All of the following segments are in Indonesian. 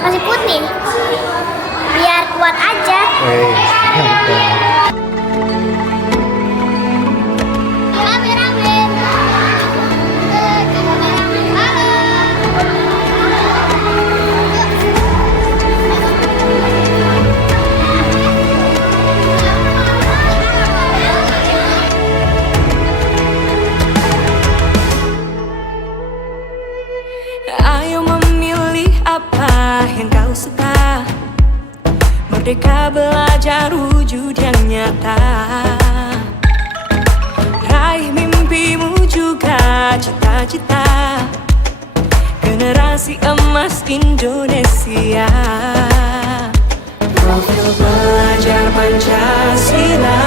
Masih putih. Biar kuat aja. Rame-rame. Ayo memilih apa yang kau suka. Merdeka belajar wujud yang nyata. Raih mimpimu juga cita-cita. Generasi emas Indonesia. Profil pelajar Pancasila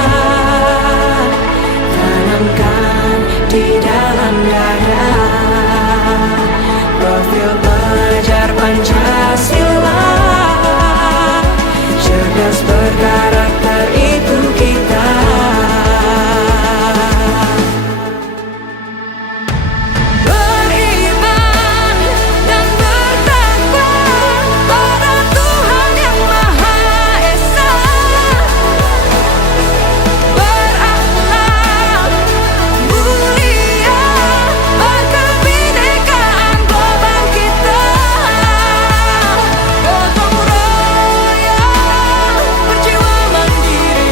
tanamkan di dalam dada. Profil pelajar Pancasila, cerdas berkarakter itu kita. Beriman dan bertakwa pada Tuhan yang Maha Esa. Berakhlak mulia, berkebinekaan global kita. Gotong royong, berjiwa mandiri,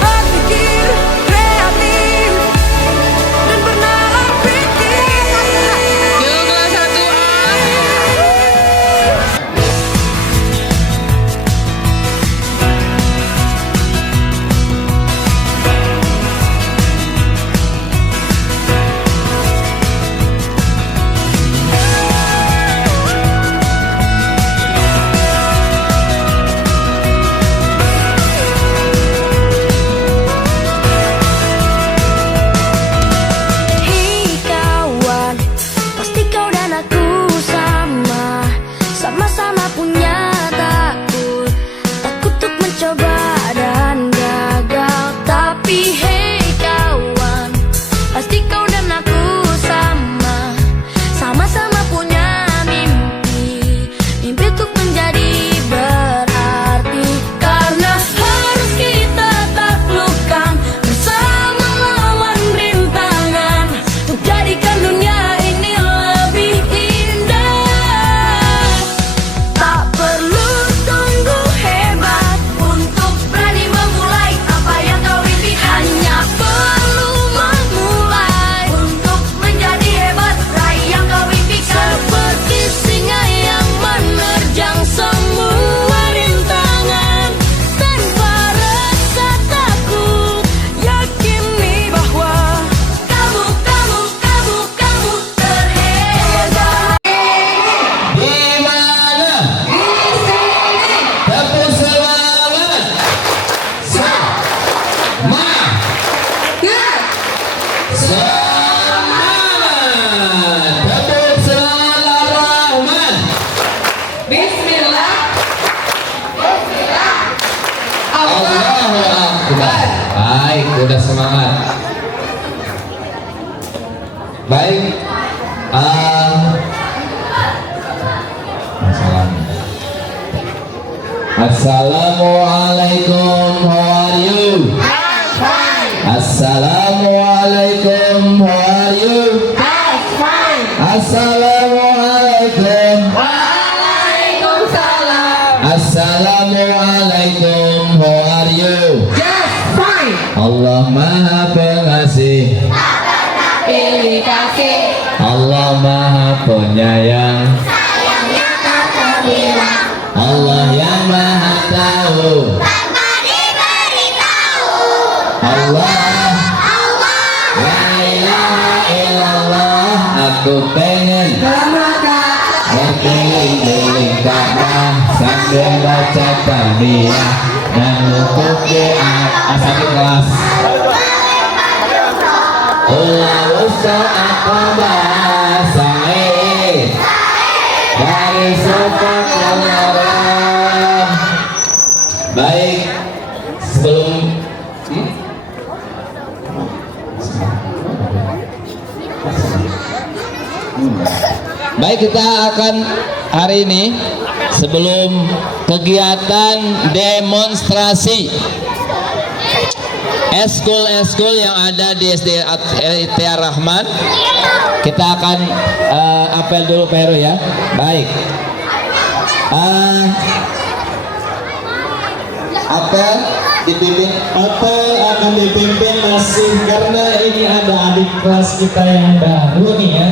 berpikir kreatif dan bernalar pikir. Kelas 1A. Hei kawan, pasti kau dan aku sama. Sama-sama punya takut. Takut untuk mencoba dan gagal. Tapi hei kawan, pasti kau dan aku sama. Sama-sama punya mimpi. Mimpi untuk menjadi berarti. Karena harus kita taklukkan bersama lawan rintangan. Menjadikan dunia ini lebih indah. Tak perlu tunggu hebat untuk berani memulai apa yang kau impikan. Hanya perlu memulai untuk menjadi hebat, raih yang kau impikan. Seperti singa yang menerjang semua rintangan tanpa rasa takut. Yakini bahwa kamu terhebat. Di mana? Tepuk semangat. Semangat. Tepuk semangat Rahman. Bismillah. Allahu Akbar. Baik, udah semangat. Baik. Assalamualaikum, how are you? Assalamualaikum, how are you? Assalamualaikum. Waalaikumsalam. Assalamualaikum, how are you? Just fine. Allah Maha Pengasih, Pilih kasih. Allah Maha Penyayang, Sayangnya tak terbilang. Allah yang Maha Tahu. Tanpa diberitahu. Allah, la ilaha illallah. Aku pengen berkeliling-keliling Ka'bah sambil baca tahmiyah dan nukuk doa asal kelas. Ulah usah apa bahasa dari sofa keluaran. Baik, sebelum Baik, kita akan hari ini sebelum kegiatan demonstrasi eskul yang ada di SD Ikhtiar Rahman, kita akan apel dulu Pak Heru ya. Baik. Apel akan dipimpin masih karena ini ada adik kelas kita yang baru nih ya.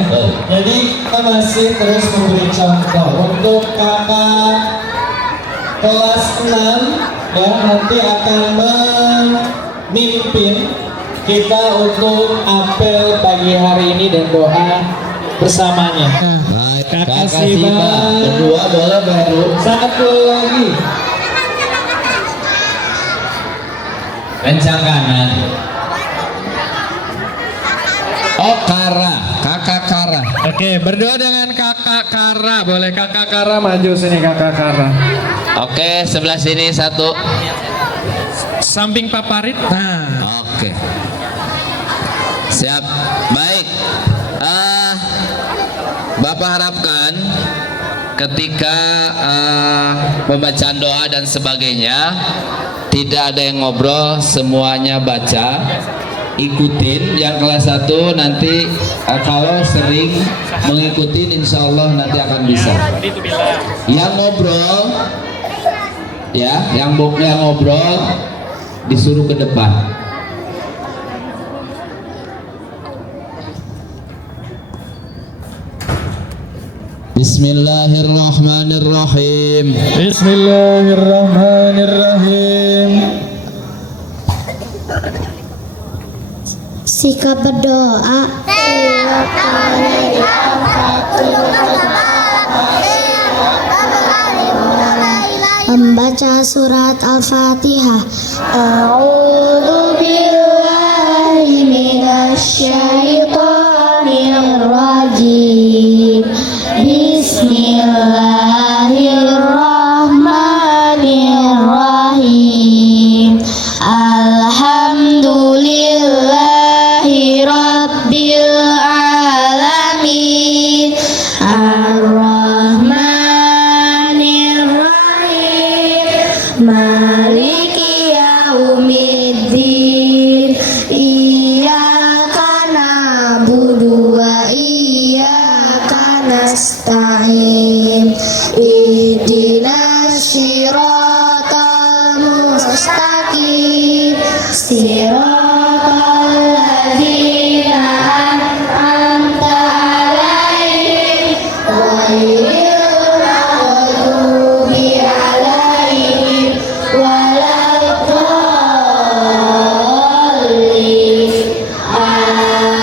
Jadi kita masih terus memberi contoh untuk kakak kelas 6 ya, nanti akan memimpin kita untuk apel pagi hari ini dan doa bersamanya. Kakak Siba kedua boleh baru satu lagi. Kencang kanan. Oh Kara, kakak Kara. Oke, berdoa dengan kakak Kara. Boleh kakak Kara maju sini kakak Kara. Oke, sebelah sini satu. Samping paparit. Nah. Oke. Siap. Baik. Bapak harapkan ketika pembacaan doa dan sebagainya tidak ada yang ngobrol, semuanya baca, ikutin. Yang kelas 1 nanti kalau sering mengikuti insya Allah nanti akan bisa. Yang ngobrol ya, yang ngobrol disuruh ke depan. Bismillahirrahmanirrahim. Bismillahirrahmanirrahim. Sikap berdoa. Membaca surat Al-Fatihah. A'udzu billahi minasyaitonir rajim. Bismillahirrahmanirrahim. Alhamdulillahi rabbil alamin. Ar-Rahmanir-Rahim. Maliki yaumiddin. Iyyaka na'budu wa iyyaka nasta'in. Ihdinas siratal mustaqim. Siratal ladzina an'amta 'alaihim ghairil maghdubi 'alaihim waladdallin.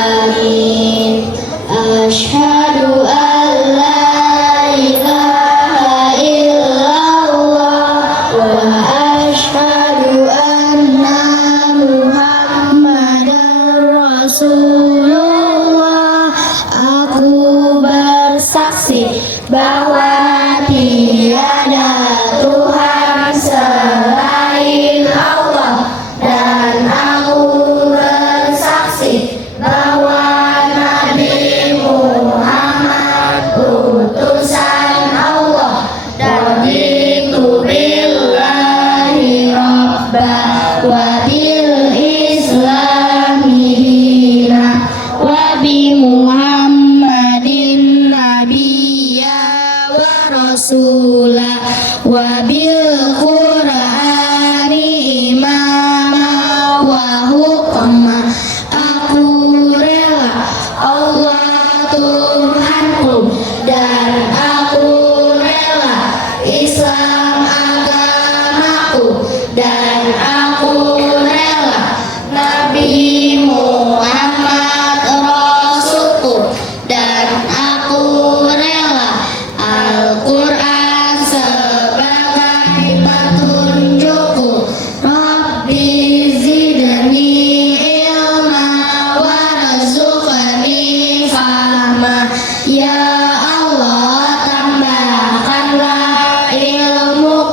Amin. Asyhadu an la ilaha illallah wa asyhadu anna Muhammadar Rasulullah. Aku bersaksi bahwa tiada Tuhan selain Allah, dan aku bersaksi bahwa Nabi Muhammad utusan Allah. Raditu billahi rabba wa bil islami dina wa bi Muhammadin nabiyya wa rasula wa bil Qur'ani imama wa hukma. Aku rela Allah Tuhanku, dan aku rela Islam agamaku, dan aku rela Nabi Muhammad Rasulku, dan aku rela Al-Quran sebagai petunjukku. Rabbi zidni ilma warzuqni fahma. Ya Allah, tambahkanlah ilmu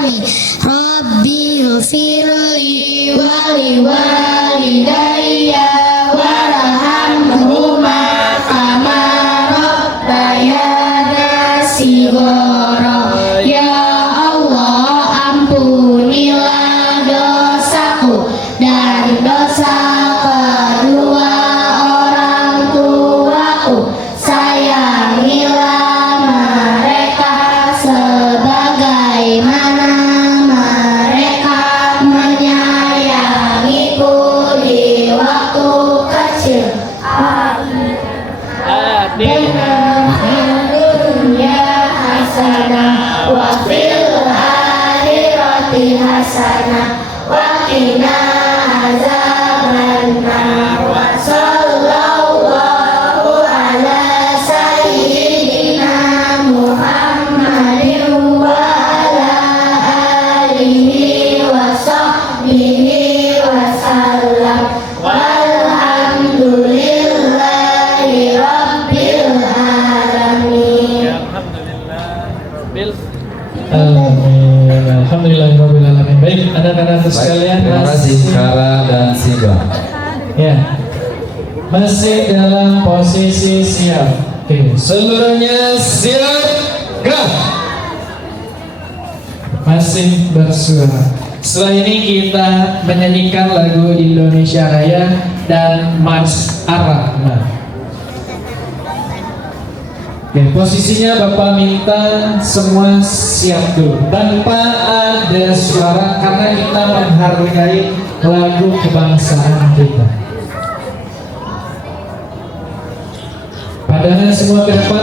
kami. Rabbi ghfirli wali walidayya warhamhuma kama rabbayana shighara. Ya Allah, ampunilah dosaku dan dosa kedua orang tuaku. Sayangilah mereka sebagaimana mereka menyayangiku di waktu kecil. Amin. Dunia hasanah wa fil akhirati hasanah wa qina azabannar. Wa sallallahu ala sayyidina Muhammadin wa ala alihi wa sahbihi wa sallam. Walhamdulillahi rabbil alamin. Amin. Alhamdulillahirrahmanirrahim. Baik, anak-anak sekalian, Terima kasih Kara dan Siba. ya, masih dalam posisi siap. Oke, Seluruhnya siap, gerak. masih bersuara. Setelah ini kita menyanyikan lagu Indonesia Raya dan Mars Ar-Rahman. Oke, posisinya Bapak minta semua siap dulu tanpa ada suara karena kita menghargai lagu kebangsaan kita. Pandangan semua ke depan.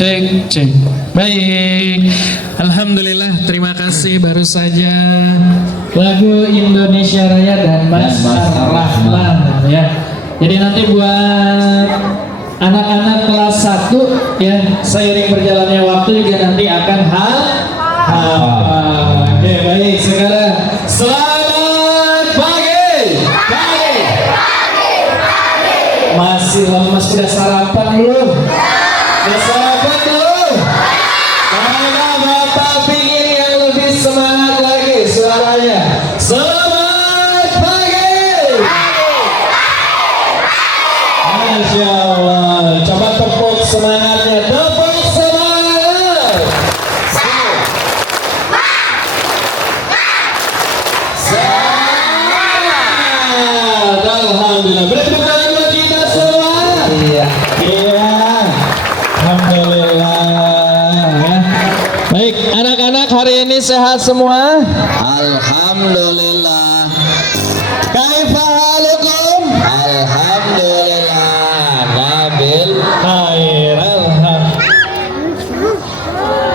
Cek, cek. Baik. Alhamdulillah, terima kasih baru saja lagu Indonesia Raya dan Mas Ar-Rahman ya. Jadi nanti buat anak-anak kelas 1 ya, seiring berjalannya waktu juga nanti akan hafal. Oke, baik. Sekarang selamat pagi. Masih lemas, sudah sarapan belum? Sudah sarapan belum? Karena Bapak pingin yang lebih semangat lagi suaranya. Selamat pagi. Masya Allah. Coba tepuk semangatnya. Tepuk semangat. Semangat. Alhamdulillah. Beri tepuk tangan buat kita semua. Iya. Alhamdulillah. Ya. Baik, anak-anak hari ini sehat semua? Alhamdulillah. Kaifa halukum? Alhamdulillah. Nabil. Khair, alhamdulillah.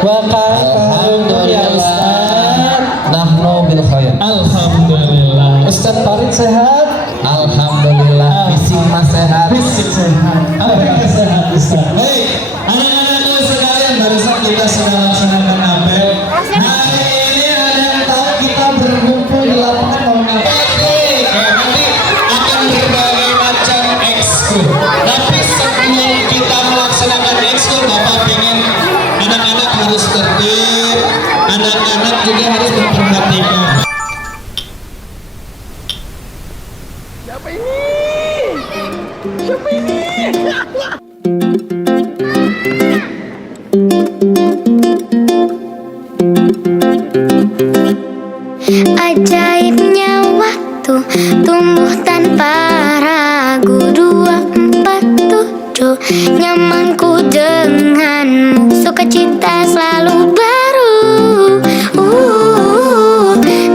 Wa kaifa ya Ustaz? Nahnu bil khair. Alhamdulillah. Ustaz Farid sehat? Alhamdulillah. Fisik mas sehat. Fisik sehat. Alhamdulillah sehat Ustaz. Baik, anak-anakku sekalian, barusan kita sudah laksanakan apel. Hari ini ada yang tahu kita berkumpul di lapangan mau ngapain? Nanti akan berbagai macam ekskul. Tapi sebelum kita melaksanakan ekskul, Bapak ingin anak-anak harus tertib, anak-anak juga harus memperhatikan. Ajaibnya waktu tumbuh tanpa ragu 247 nyamanku denganmu sukacita selalu baru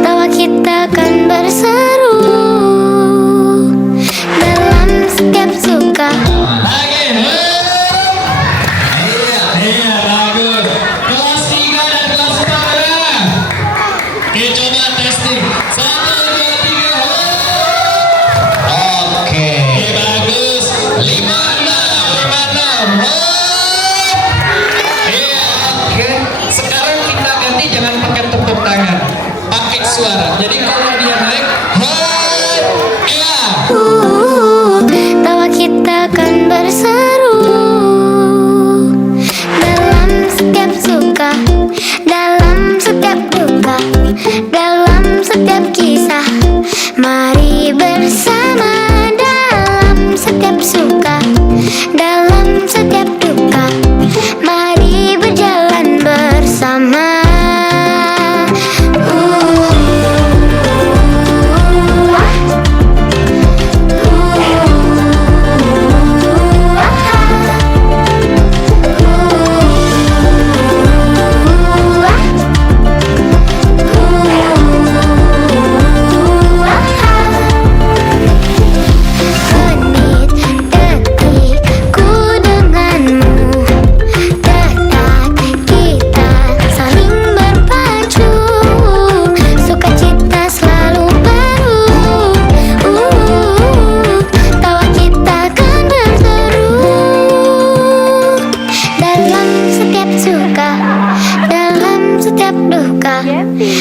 tawa kita kan berseru dalam setiap suka. Iya, bagus. Kelas 3 dan kelas 4 ya. Oke, coba testing. 1, 2, 3. Oke, bagus. 5, 6. Iya, oke. Sekarang kita ganti, jangan pakai tepuk tangan, pakai suara. Jadi kalau dia naik, iya. Tawa kita kan berseru dalam setiap suka, dalam setiap duka, dalam setiap kisah. Mari bersama dalam setiap suka, dalam setiap duka. Mari berjalan bersama.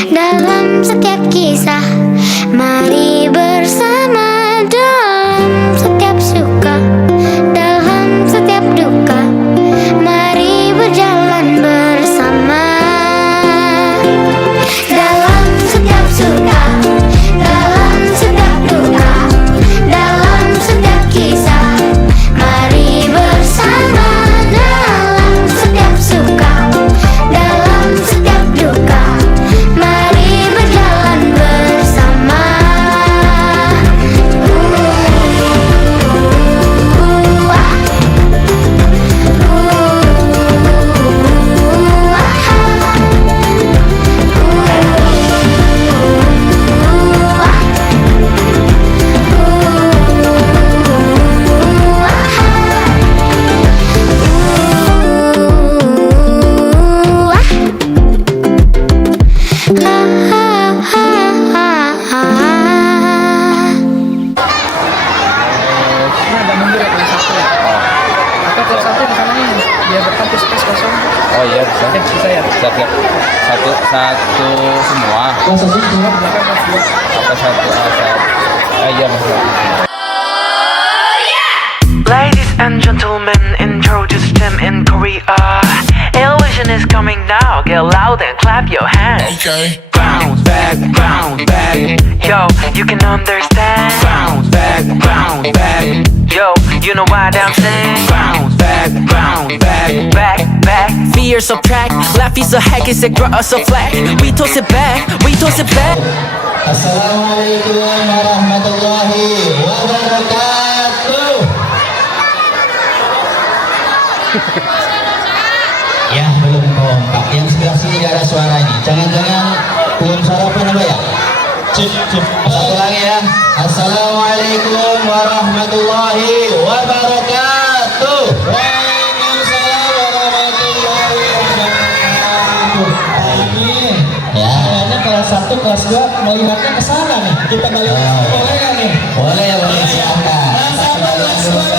Dalam setiap kisah, mari bersama dalam setiap suka, dalam setiap duka, mari berjalan bersama. Dalam setiap suka, dalam setiap duka, dalam setiap kisah, mari bersama dalam setiap suka, dalam setiap duka. Mari berjalan bersama. satu semua. Kelas 1 semua. Apa satu aja maksudnya. Ladies and gentlemen, introduce them in Korea. Illusion is coming now. Get loud and clap your hands. Okay. Bounce back, bounce back. Yo, you can understand. Bounce back, bounce back. Yo, you know what I'm saying. Bounce back, back, back. Fear subtract, laugh is a hack, is a grow us a flag. We toss it back, we toss it back. Assalamualaikum warahmatullahi wabarakatuh. Ya, belum kompak. Yang sebelah sini gak ada suaranya. Jangan-jangan belum sarapan apa ya? Cip. Satu lagi ya. Assalamualaikum warahmatullahi wabarakatuh. Waalaikumsalam warahmatullahi wabarakatuh. Amin. Ya, kayaknya kelas 1, kelas 2 melihatnya ke sana nih. Kita balik boleh nggak nih? Boleh, silakan. Kelas 1, kelas 2.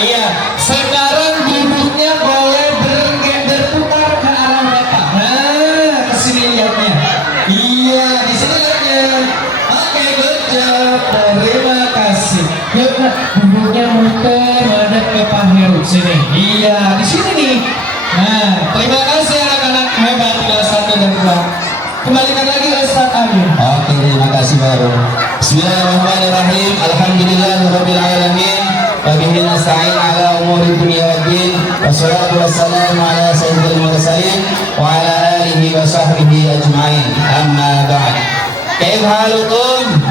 Iya. Sekarang duduknya boleh berputar ke arah mereka. Nah, kesini lihatnya. Iya, di sini lihatnya. Oke, good job. Terima kasih. Yuk, Nak, duduknya muter madep ke Pak Heru sini. Iya, di sini nih. Nah, terima kasih anak-anak hebat kelas 1 dan 2. Kembalikan lagi Ustaz Amin. Oke, terima kasih baru. Bismillahirrahmanirrahim. Alhamdulillahirabbil alamin. Wa bihi nasta'in ala umuri dunya waddin. Wassalatu wassalamu ala sayyidil mursalin wa ala alihi wa sahbihi ajma'in. Amma ba'd. Kaifa halukum?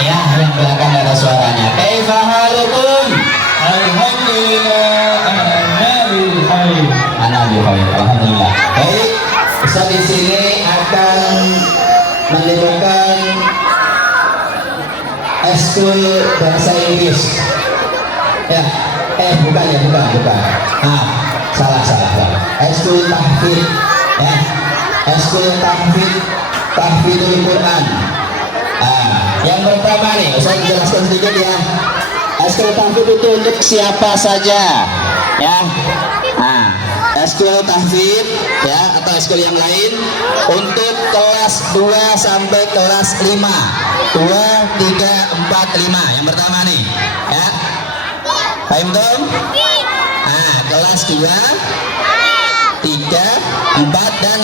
Ya, yang belakang ada suaranya. Kaifa halukum? Alhamdulillah. Ana bi khair. Alhamdulillah. Baik, Ustaz di sini akan menimbulkan eskul bahasa Inggris. Ya, bukan. Salah. Eskul tahfidz, ya. Eskul tahfidzul Quran. Yang pertama nih, saya jelaskan sedikit ya. Eskul tahfidz itu untuk siapa saja, ya. Eskul tahfidz, ya, atau eskul yang lain untuk kelas 2 sampai kelas 5. 2, 3, 4, 5. Yang pertama nih, ya. Paham dong? Kelas 2, 3, 4, dan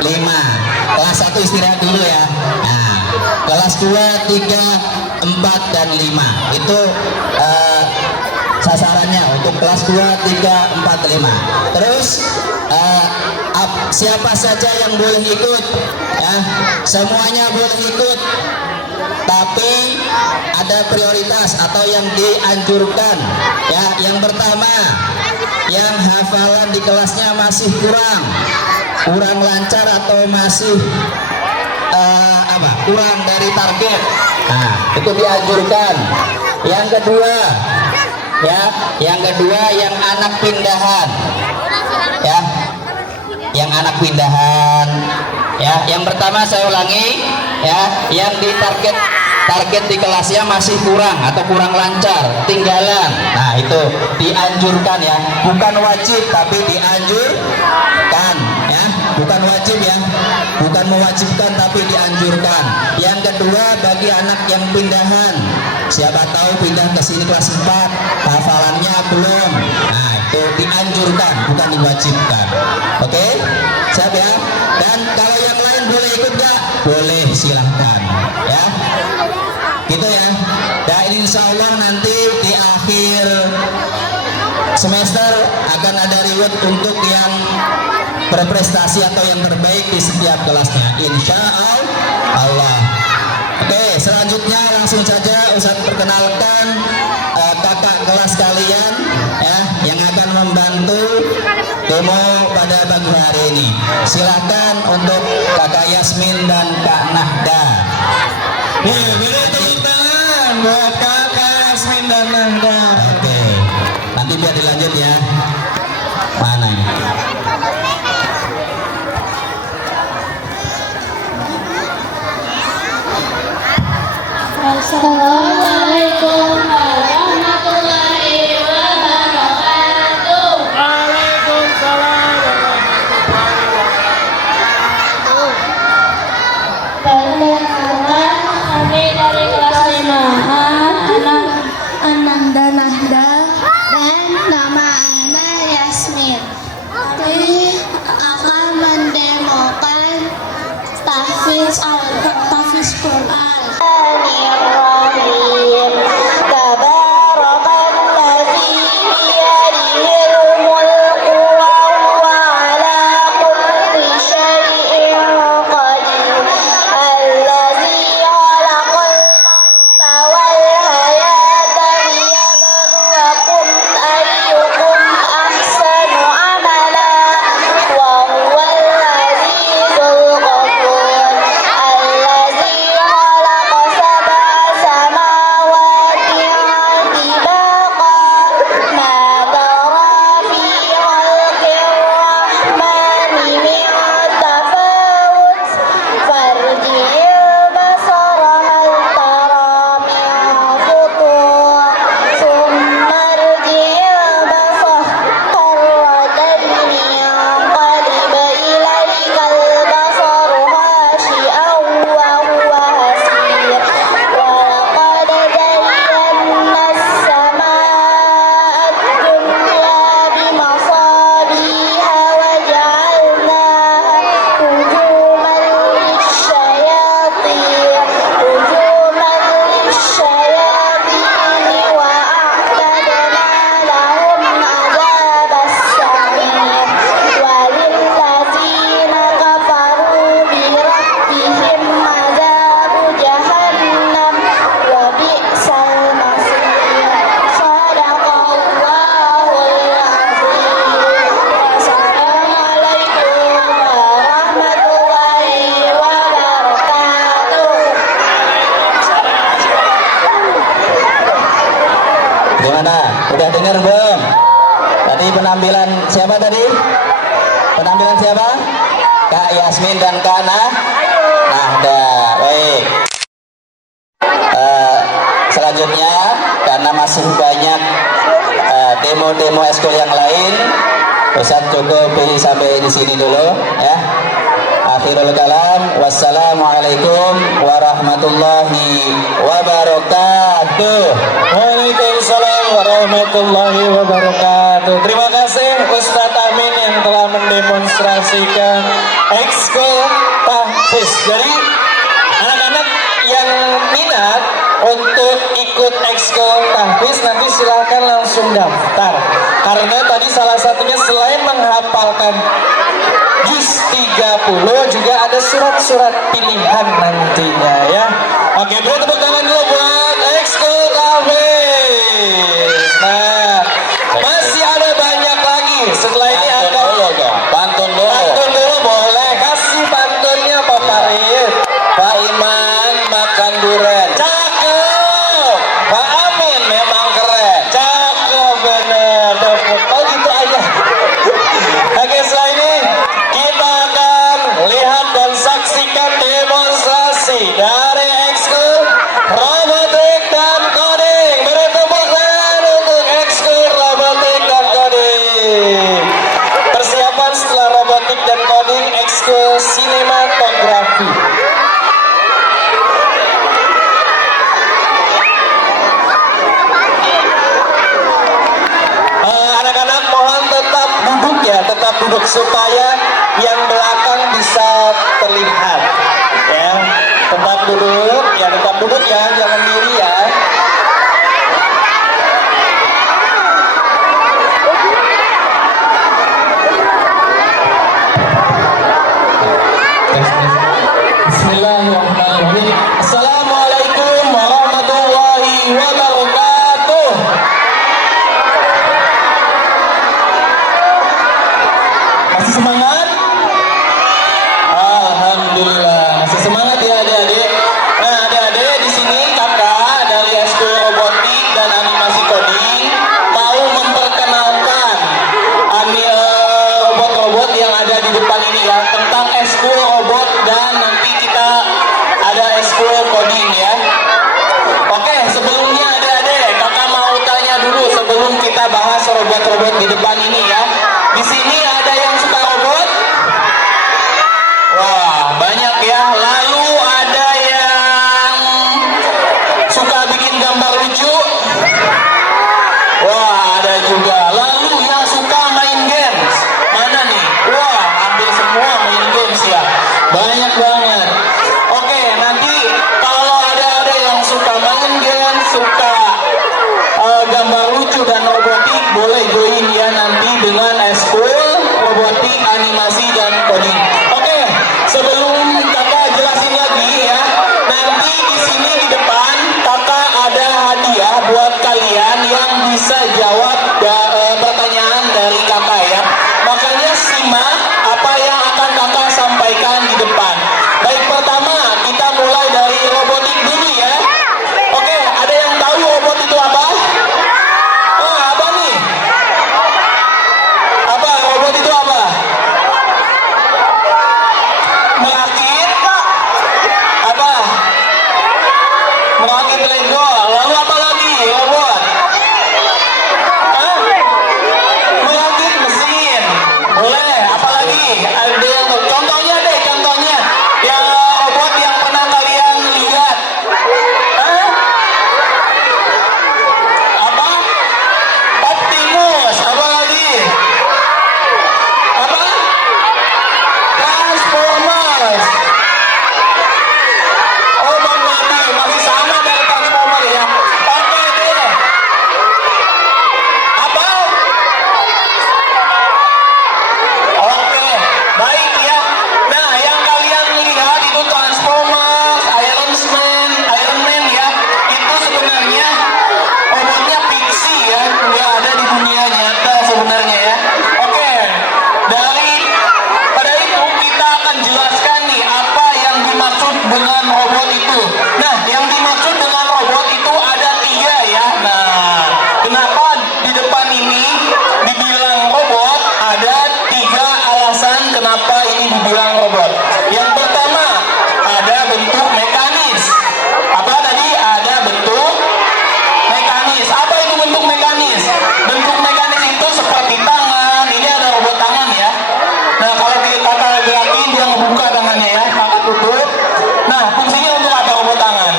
5. Kelas 1 istirahat dulu ya. Kelas 2, 3, 4, dan 5 itu sasarannya untuk kelas 2, 3, 4, 5. Terus siapa saja yang boleh ikut, ya, semuanya boleh ikut, tapi ada prioritas atau yang dianjurkan, ya. Yang pertama, yang hafalan di kelasnya masih kurang lancar atau masih kurang dari target, itu dianjurkan. Yang kedua, yang anak pindahan, ya, yang anak pindahan, ya. Yang pertama saya ulangi, ya, yang di target di kelasnya masih kurang atau kurang lancar, tinggalan. Nah, itu dianjurkan ya, bukan wajib tapi dianjurkan, ya, bukan wajib ya, bukan mewajibkan tapi dianjurkan. Yang kedua, bagi anak yang pindahan, siapa tahu pindah ke sini kelas 4, hafalannya belum. Nah, itu dianjurkan, bukan diwajibkan. Oke? Siap ya? Dan kalau yang lain boleh ikut nggak? Boleh, silahkan. Ya? Gitu ya. Dan insya Allah nanti di akhir semester akan ada reward untuk yang berprestasi atau yang terbaik di setiap kelasnya, insya Allah. Oke, selanjutnya langsung saja Ustaz perkenalkan kakak kelas kalian, ya, yang akan membantu demo pada pagi hari ini. Silakan untuk kakak Yasmin dan kak Nahda. Beri tepuk tangan buat kakak Yasmin dan Nahda. Oke, nanti biar dilanjut ya. Mana ini? Assalamualaikum warahmatullahi wabarakatuh. siapa? Kak Yasmin dan Kak Nahda. Baik. Selanjutnya karena masih banyak demo-demo eskul yang lain, Ustadz cukup sampai di sini dulu ya. Akhirul kalam, wassalamualaikum warahmatullahi wabarakatuh. Waalaikumsalam warahmatullahi wabarakatuh. Terima kasih Ustadz Amin yang telah mendemonstrasikan ekskul tahfiz. Jadi anak-anak yang minat untuk ikut ekskul tahfiz nanti silahkan langsung daftar, karena tadi salah satunya selain menghafalkan juz 30 juga ada surat-surat pilihan nantinya ya. Oke, beri tepuk tangan dulu buat ekskul tahfiz. Nah, masih ada banyak lagi. Setelah ini akan pantun dulu boleh. Kasih pantunnya Pak Farid. Pak Iman makan durian. Cakep. Pak Amin memang keren. Cakep bener. Oh gitu aja. Oke, setelah ini kita akan lihat dan saksikan demonstrasi dari ekskul robotik dan coding. Beri tepuk tangan untuk ekskul robotik dan coding. Persiapan setelah robotik dan coding, ekskul sinematografi. Anak-anak mohon tetap duduk ya, tetap duduk supaya yang belakang bisa terlihat ya. Tetap duduk ya, jangan diri ya. Bismillahirrahmanirrahim. Assalamualaikum warahmatullahi wabarakatuh. Masih semangat? Alhamdulillah, masih semangat ya adik-adik. Nah, adik-adik di sini kakak kenapa ini dibilang robot. Yang pertama, ada bentuk mekanis. Apa tadi? Ada bentuk mekanis. Apa itu bentuk mekanis? Bentuk mekanis itu seperti tangan. Ini ada robot tangan ya. Nah, kalau kita gerakin dia ngebuka tangannya ya, kakak tutup. Nah, fungsinya untuk apa robot tangan?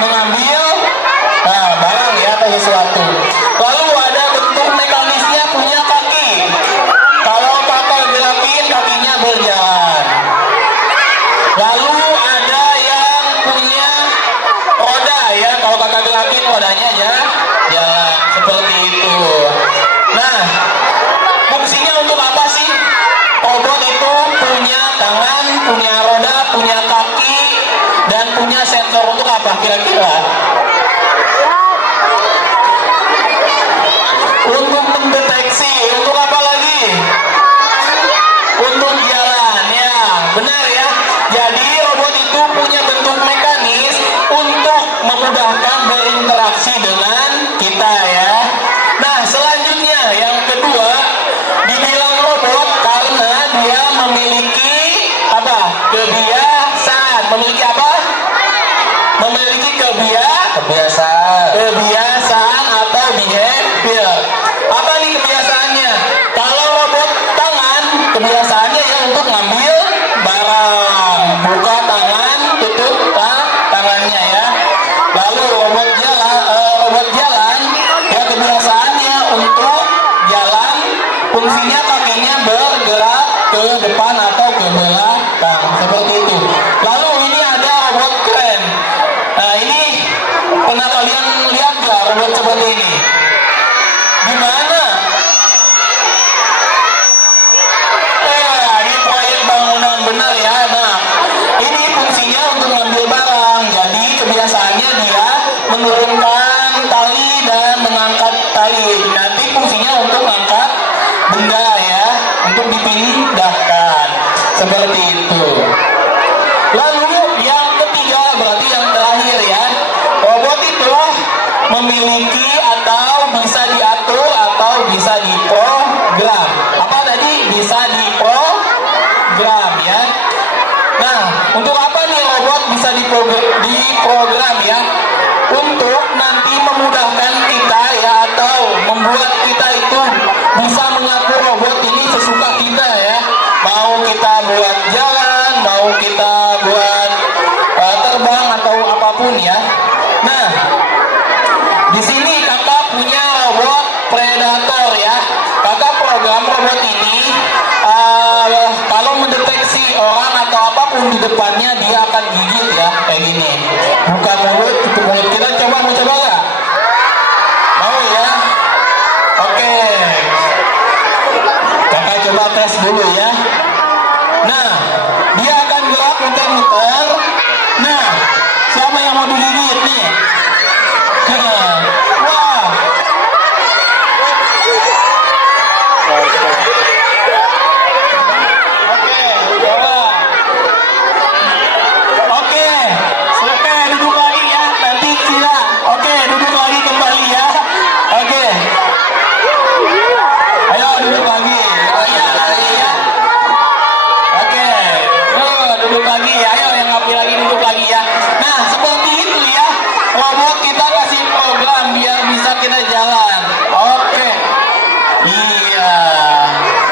Mengambil barang ya atau sesuatu. Lalu ada bentuk mekanisnya punya kaki. Kalau kakak gerakin kakinya berjalan. Lalu ada yang punya roda ya. Kalau kakak gerakin rodanya ya jalan seperti itu. Nah, fungsinya untuk apa sih? Robot itu punya tangan, punya roda, punya kaki, dan punya sensor untuk apa kira-kira? Untuk mendeteksi. Untuk apa lagi? Untuk jalan ya. Benar ya. Jadi robot itu punya bentuk mekanis untuk memudahkan berinteraksi dengan kita ya. Nah, selanjutnya yang kedua, dibilang robot karena dia memiliki apa? Kebiasaan. Memiliki apa? Memiliki kebiasaan atau behavior. Apa nih kebiasaannya? Kalau robot tangan, kebiasaannya ya untuk ngambil barang, buka tangan, tutup tangannya ya. Lalu robot jalan, ya kebiasaannya untuk jalan, fungsinya kakinya bergerak ke depan atau ke belakang, seperti itu. Lalu ini ada robot kren. Nah, ini pernah kalian lihat nggak robot seperti ini? Gimana? Ini proyek bangunan benar ya. Nah, ini fungsinya untuk ngambil barang. Jadi kebiasaannya dia menurunkan tali dan mengangkat tali. Nanti fungsinya untuk mengangkat benda ya, untuk dipindahkan. Seperti itu. Lalu yang ketiga, berarti yang terakhir ya. Robot itu memiliki atau bisa diatur atau bisa diprogram. Apa tadi? Bisa diprogram ya. Nah, untuk apa nih robot bisa diprogram ya? Untuk nanti memudahkan kita ya, atau membuat kita itu bisa mengatur robot ini sesuka kita ya. Mau kita buat jalan, mau kita buat terbang atau apapun ya. Nah, di sini kakak punya robot predator ya. Kakak program robot ini kalau mendeteksi orang atau apapun di depannya dia akan gigit ya, kayak gini. Buka mulut, tutup mulut. Kita mau coba nggak? Mau ya? Oke. Kakak coba tes dulu ya. Nah, dia akan gerak muter-muter. Nah, siapa yang mau digigit nih? Wah. Oke, duduk lagi ya. Nanti kira. Oke, duduk lagi kembali ya. Oke. Ayo duduk lagi. Lagi ya. Oke. Duduk lagi. Ayo yang ngapain lagi duduk lagi ya. Nah, seperti itu ya. Robot kita kasih program biar bisa kita jalan. Oke. Iya.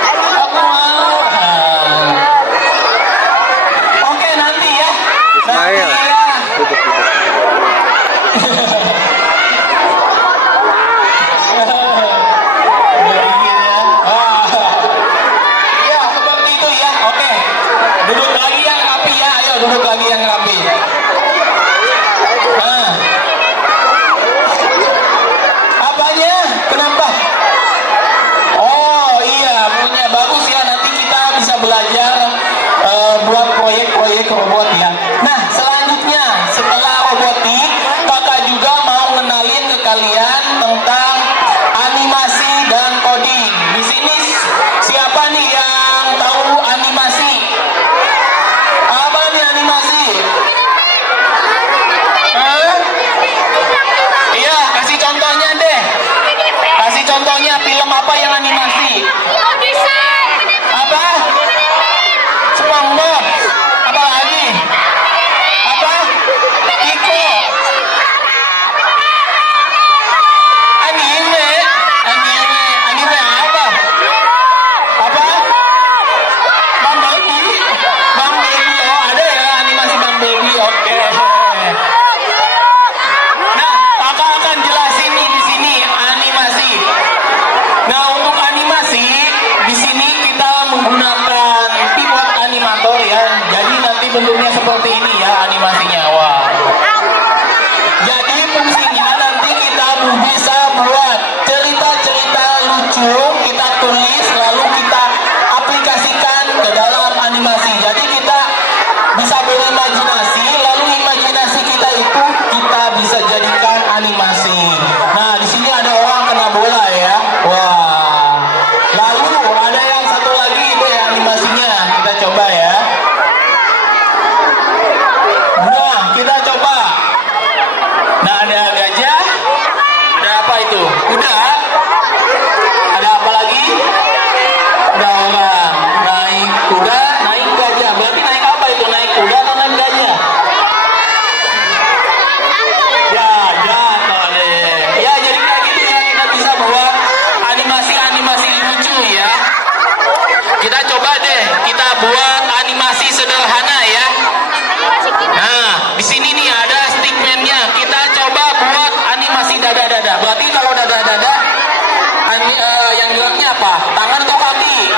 Aku mau. Oke, nanti ya. Nanti ya. Iya, seperti itu ya. Oke. Duduk lagi yang rapi ya. Ayo duduk lagi yang rapi. Nah. Apanya? Kenapa? Oh iya, punya bagus ya. Nanti kita bisa belajar buat proyek-proyek robot ya. Nah, selanjutnya setelah robotik, kakak juga mau ngenalin ke kalian tentang animasi dan coding. Di sini siapa nih yang tahu animasi? Apa nih animasi? Iya, kasih contohnya deh. Kasih contohnya film apa yang animasi? seperti ini ya animasinya. Wah. Jadi fungsinya nanti kita bisa buat cerita-cerita lucu, kita tulis lalu kita aplikasikan ke dalam animasi. Jadi kita bisa berimajinasi, lalu imajinasi kita itu kita bisa jadikan animasi. Nah, di sini ada orang kena bola ya. Wah. Lalu ada yang satu lagi deh animasinya. Kita coba ya. Nah, kita coba. Nah, ada gajah. Ada apa itu? Kuda. Ada apa lagi? Ada orang naik kuda, naik gajah. Berarti naik apa itu? Naik kuda atau naik gajah? Ya, jatuh deh. Ya, jadi kayak gitu ya, kita bisa buat animasi-animasi lucu ya. Kita coba deh, kita buat animasi sederhana ya. Nah, di sini nih ada stickman-nya. Kita coba buat animasi dada-dada. Berarti kalau dada-dada, yang geraknya apa? Tangan atau kaki?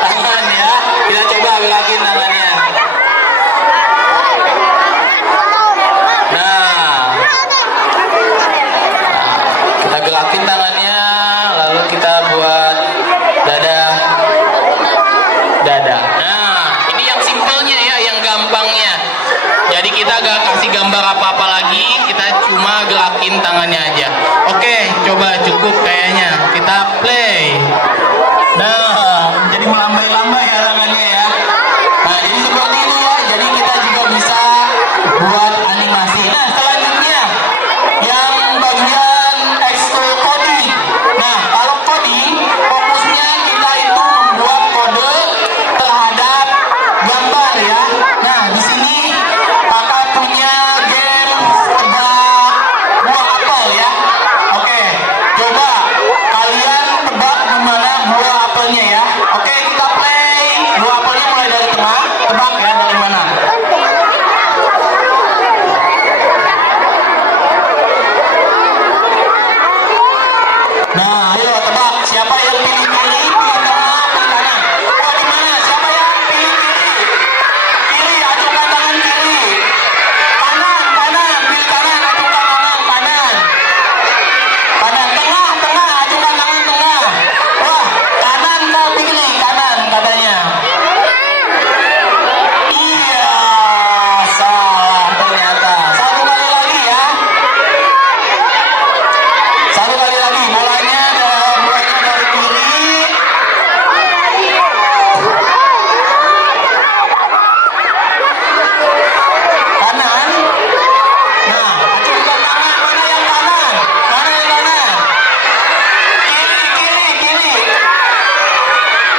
Tangan ya. Kita coba gerakin tangannya. Nah, kita gerakin tangannya, lalu kita buat dada. Nah, ini yang simpelnya ya, yang gampangnya. Jadi kita gak kasih gambar apa-apa lagi, kita cuma gerakin tangannya aja. Oke, coba cukup kayaknya. Kita play. Nah, jadi melambai-lambai ya tangannya ya. Nah, jadi seperti itu ya. Jadi kita juga bisa buat animasi. Nah, selanjutnya yang bagian ekskul coding. Nah, kalau coding fokusnya kita itu membuat kode terhadap gambar ya. Nah, di sini kakak punya game tebak buah apel ya. Oke, coba kalian tebak di mana buah apelnya ya. Oke, kita play. Buah apelnya mulai dari tengah. Tebak ya dari mana. Nah, ayo tebak. Siapa yang pilih kiri, pilih tengah, pilih kanan. Oh, di mana? Siapa yang pilih kiri? Kiri, acungkan tangan kiri. Kanan, kanan, pilih kanan, acungkan tangan kanan. Kanan, tengah, tengah, acungkan tangan tengah. Wah, kanan kau pilih, kanan katanya. Iya, salah ternyata. Satu kali lagi ya. Satu kali lagi, bolanya dari kiri. Kanan. Nah, acungkan tangan, mana yang kanan? Mana yang kanan? Kiri, kiri, kiri.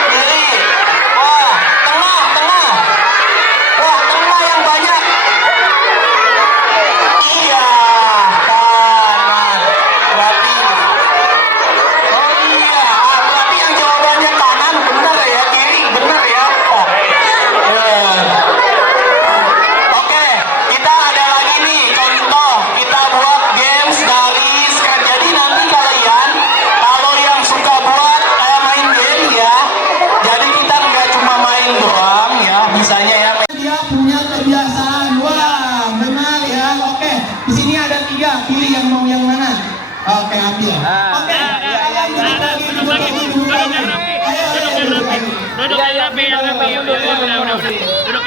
Kiri. Wah, tengah, tengah. Wah, tengah yang banyak. Iya, kanan. Berarti oh iya, berarti yang jawabannya kanan benar ya, kiri benar ya. Oh. Ya. Oke, kita ada lagi nih contoh. Kita buat games dari scan. Jadi nanti kalian kalau yang suka buat main game ya. Jadi kita nggak cuma main doang ya, bisanya ya. Dia punya kebiasaan. Wah, benar ya. Oke, di sini ada 3. Pilih yang mau yang mana. Oke, ambil. Oke. Duduk lagi. Duduk yang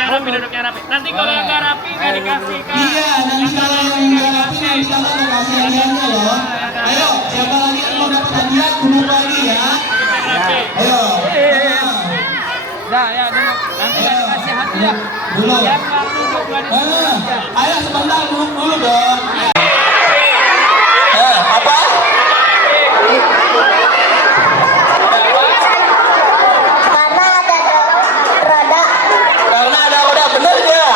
rapi, duduk yang rapi. Nanti kalau yang nggak rapi nggak dikasih kan? Iya, nanti kalau yang nggak rapi nanti kita mau kasih hadiahnya loh. Ayo, siapa lagi yang mau dapat hadiah? Duduk lagi ya. Ayo. Nah, ya duduk. Nanti nggak dikasih hadiah. Dulu. Yang nggak duduk nggak dikasih. Ayo sebentar duduk dulu dong. Apa? Karena ada roda. Karena ada roda, bener ya?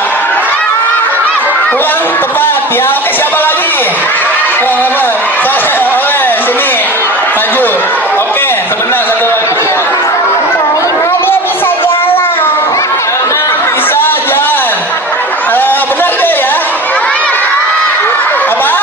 Kurang tepat ya. Oke, siapa lagi? Kurang apa? Oke, sini maju. Oke, sebentar satu lagi. Karena dia bisa jalan. Karena bisa jalan. Benar deh ya? Apa?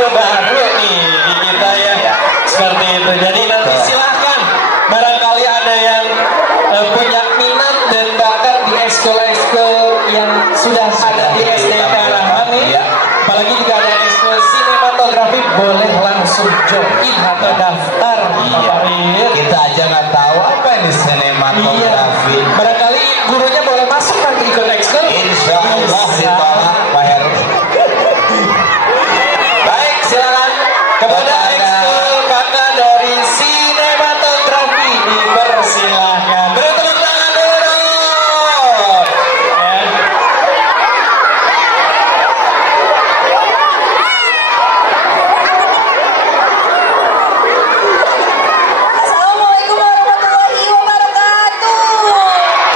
juga baru nih di kita ya. Seperti itu. Jadi nanti silahkan barangkali ada yang punya minat dan bakat di ekskul-ekskul yang sudah ada di SD Karahan nih. Apalagi juga ada ekskul sinematografi, boleh langsung join atau daftar. Kita aja nggak tahu apa ini sinematografi. Iya. Barangkali gurunya boleh masuk nanti ikut ekskul. Insya Allah ditolak Pak Heru. Baik, silakan kepada ekskul kakak dari sinematografi dipersilahkan. Beri tepuk tangan dulu. Ya. Assalamualaikum warahmatullahi wabarakatuh.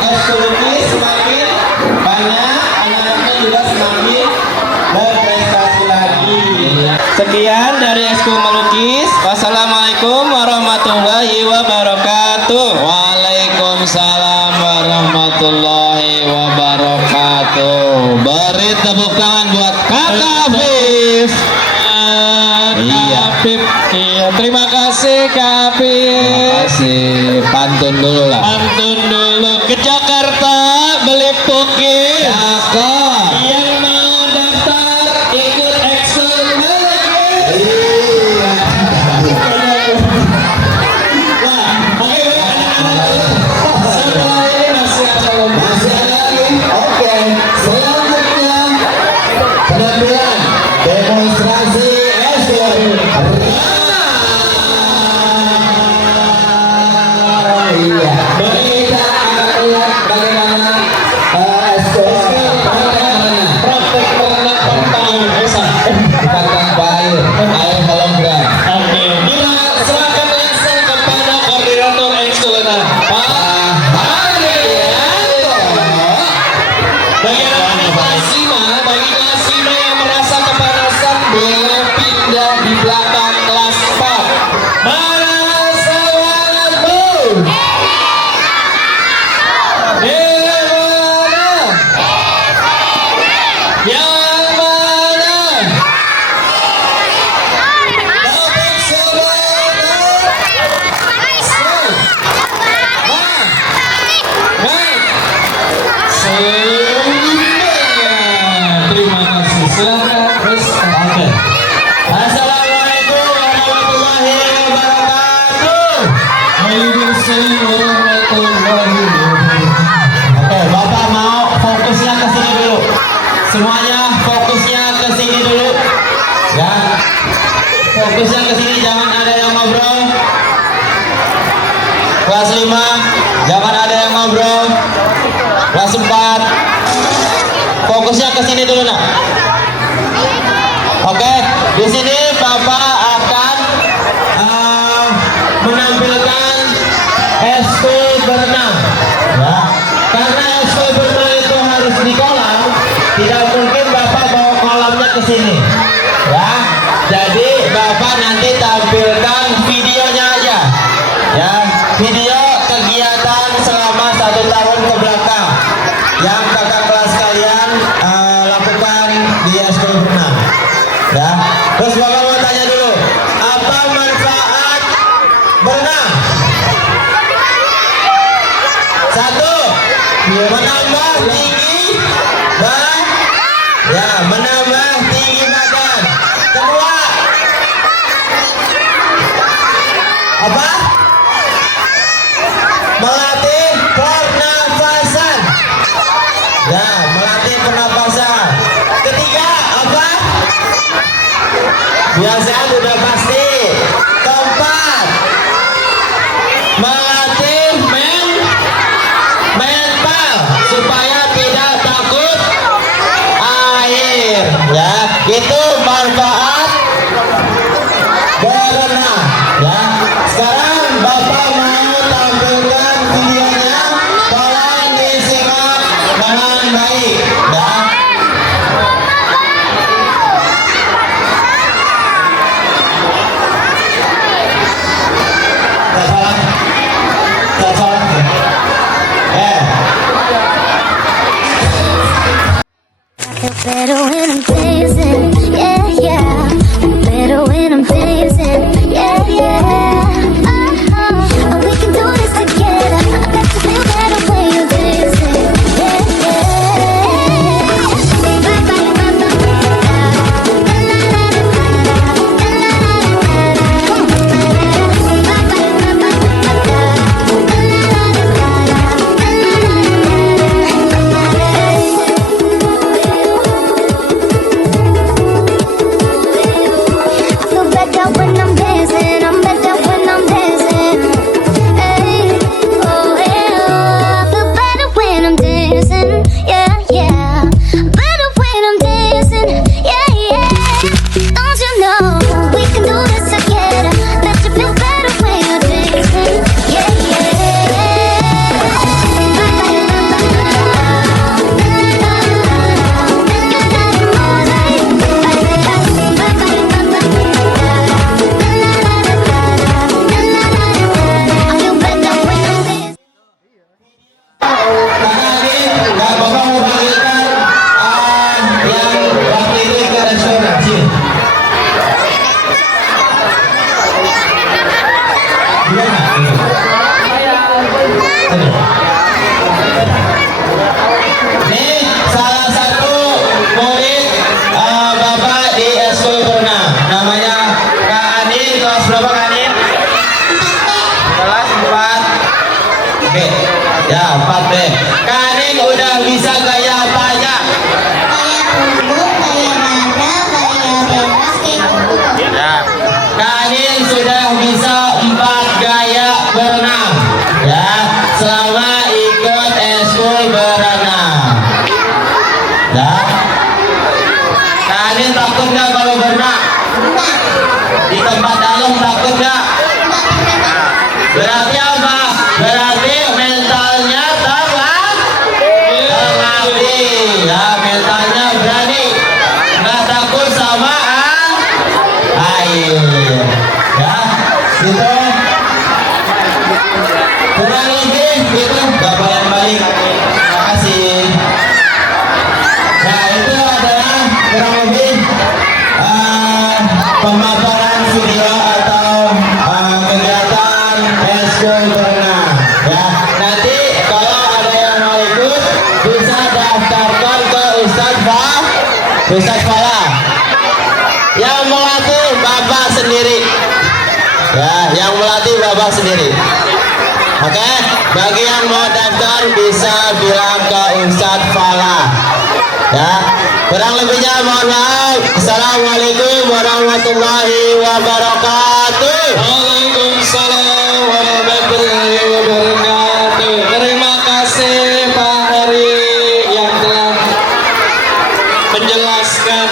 eskul lukis semakin banyak, anak-anaknya juga semakin berprestasi lagi. Sekian dari eskul melukis. Wassalamualaikum warahmatullahi wabarakatuh. Waalaikumsalam warahmatullahi wabarakatuh. Beri tepuk tangan buat Kakak Afif. Iya. Iya, terima kasih Kak Afif. Terima kasih. Pantun dulu lah. Pantun dulu ke Jakarta beli pukis. Cakep. Yang mau daftar ikut Excel lagi. Iya. Nah, oke anak-anak. Setelah ini masih ada lomba. Masih ada lagi? Oke. Selanjutnya penampilan demonstrasi eskul. Iya. Kita akan melihat bagaimana eskul Praktek berenang tanpa Esa. dipakang air hologram. Oke, kita serahkan langsung kepada koordinator Excel Pak Bagi kelas 5 yang merasa kepanasan boleh pindah di belakang kelas 4. Mana semangatmu? Di mana? Yang mana? Dapat semangat. Baik. Terima kasih. Silakan terus. Oke. Assalamualaikum warahmatullahi wabarakatuh. Waalaikumsalam warahmatullahi wabarakatuh. Oke, Bapak mau fokusnya ke sini dulu. Semuanya fokusnya ke sini dulu. Ya. Fokusnya ke sini, jangan ada yang ngobrol. Kelas 5, jangan ada yang ngobrol. Kelas 4, fokusnya ke sini dulu nak. Oke, di sini Bapak akan menampilkan eskul berenang. Ya. Karena eskul berenang itu harus di kolam, tidak mungkin Bapak bawa kolamnya ke sini. Ya, jadi Bapak nanti tampilkan videonya aja. Ya, video kegiatan selama 1 tahun ke belakang yang kakak kelas kalian lakukan di eskul berenang. Ya, terus Bapak mau tanya dulu, apa manfaat berenang? 1, menambah tinggi badan. Ya, menambah tinggi badan. 2, apa? Melatih pernafasan. Ya, melatih pernafasan. 3, apa? Biasa sudah pasti. 4, melatih mental supaya tidak takut air. Ya, itu manfaat berenang. Ya, sekarang Bapak mau tampilkan videonya, tolong disimak dengan baik. Ya. Tak salah. Feel better when I'm dancing, yeah, yeah. Better when I'm dancing, yeah, yeah. Oh, we can do this together. I bet you feel better when you're dancing, yeah, yeah. Kanin udah bisa gaya apa aja? Kayak punggung, kayak nada, kayak bebas, kayak gitu. Ya. Kanin sudah bisa 4 gaya berenang. Ya, selama ikut eskul berenang. Ya. Kanin takut nggak kalau berenang? Di tempat dalam takut nggak? Berarti apa? Berarti mentalnya terlatih. Ya, mentalnya berani. Nggak takut sama air. Ya, gitu. Kurang lebih gitu. Bapak yang balik. Terima kasih. Nah, itu adalah kurang lebih pemaparan video atau kegiatan eskul berenang. Ya, nanti kalau ada yang mau ikut bisa daftarkan ke Ustadz Fala. Yang melatih Bapak sendiri. Ya, yang melatih Bapak sendiri. Oke, bagi yang mau daftar bisa bilang ke Ustadz Fala. Ya, kurang lebihnya mohon maaf. Assalamualaikum warahmatullahi wabarakatuh. Waalaikumsalam warahmatullahi wabarakatuh. Terima kasih Pak Heri yang telah menjelaskan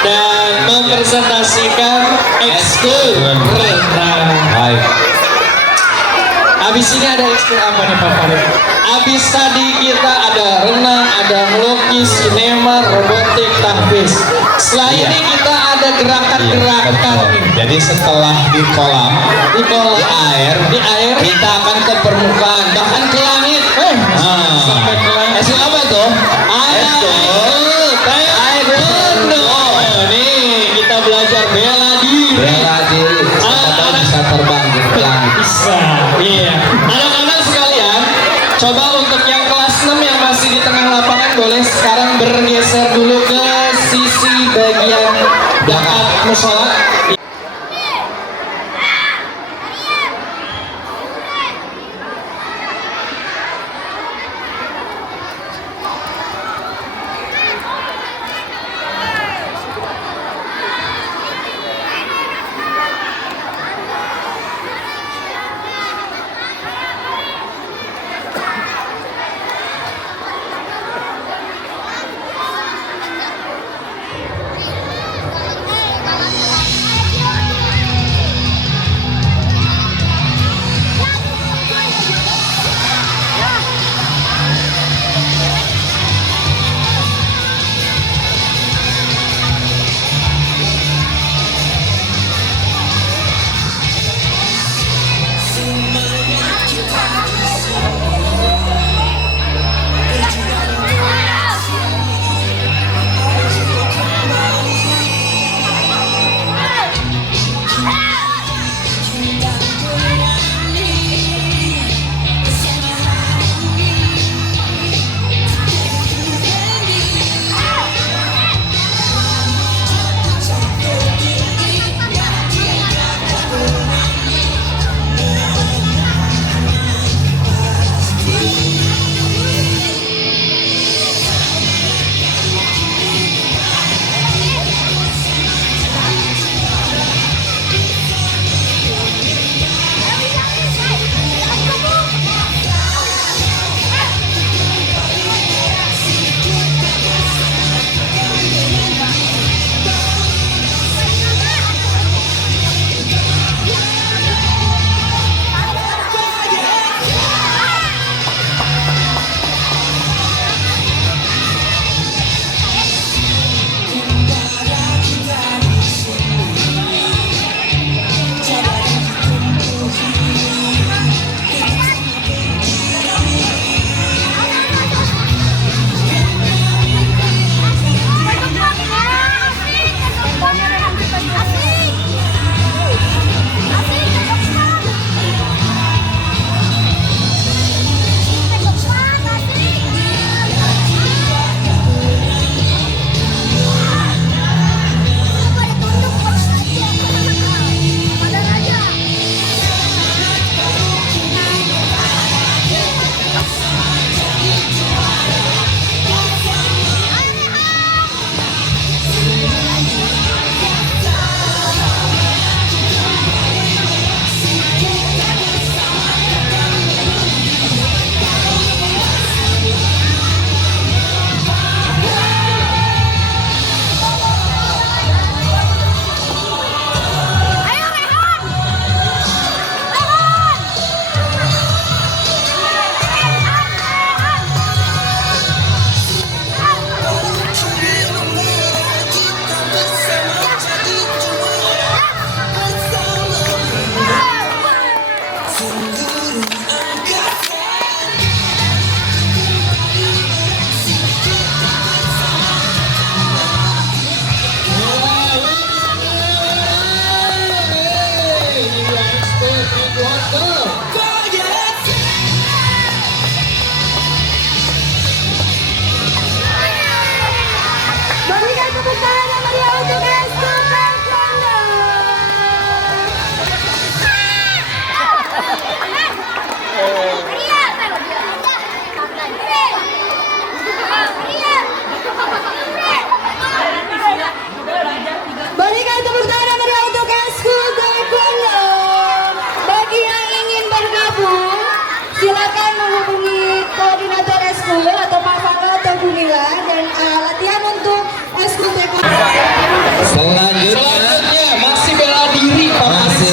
dan mempresentasikan ekskul renang. Baik. Habis ini ada ekskul apa nih Pak Farid? Habis tadi kita ada renang, ada melukis, sinema, robotik, tahfiz. Setelah ini kita ada gerakan-gerakan. Jadi setelah di kolam, di air, kita akan ke permukaan, bahkan ke langit. Sampai ke langit. Ekskul apa tuh? Nih kita belajar bela diri. Bela diri. Bisa terbang ke langit. Bisa. Iya. Anak-anak sekalian, coba untuk yang kelas 6 yang masih di tengah lapangan boleh sekarang bergeser dulu ke sisi bagian dekat musola.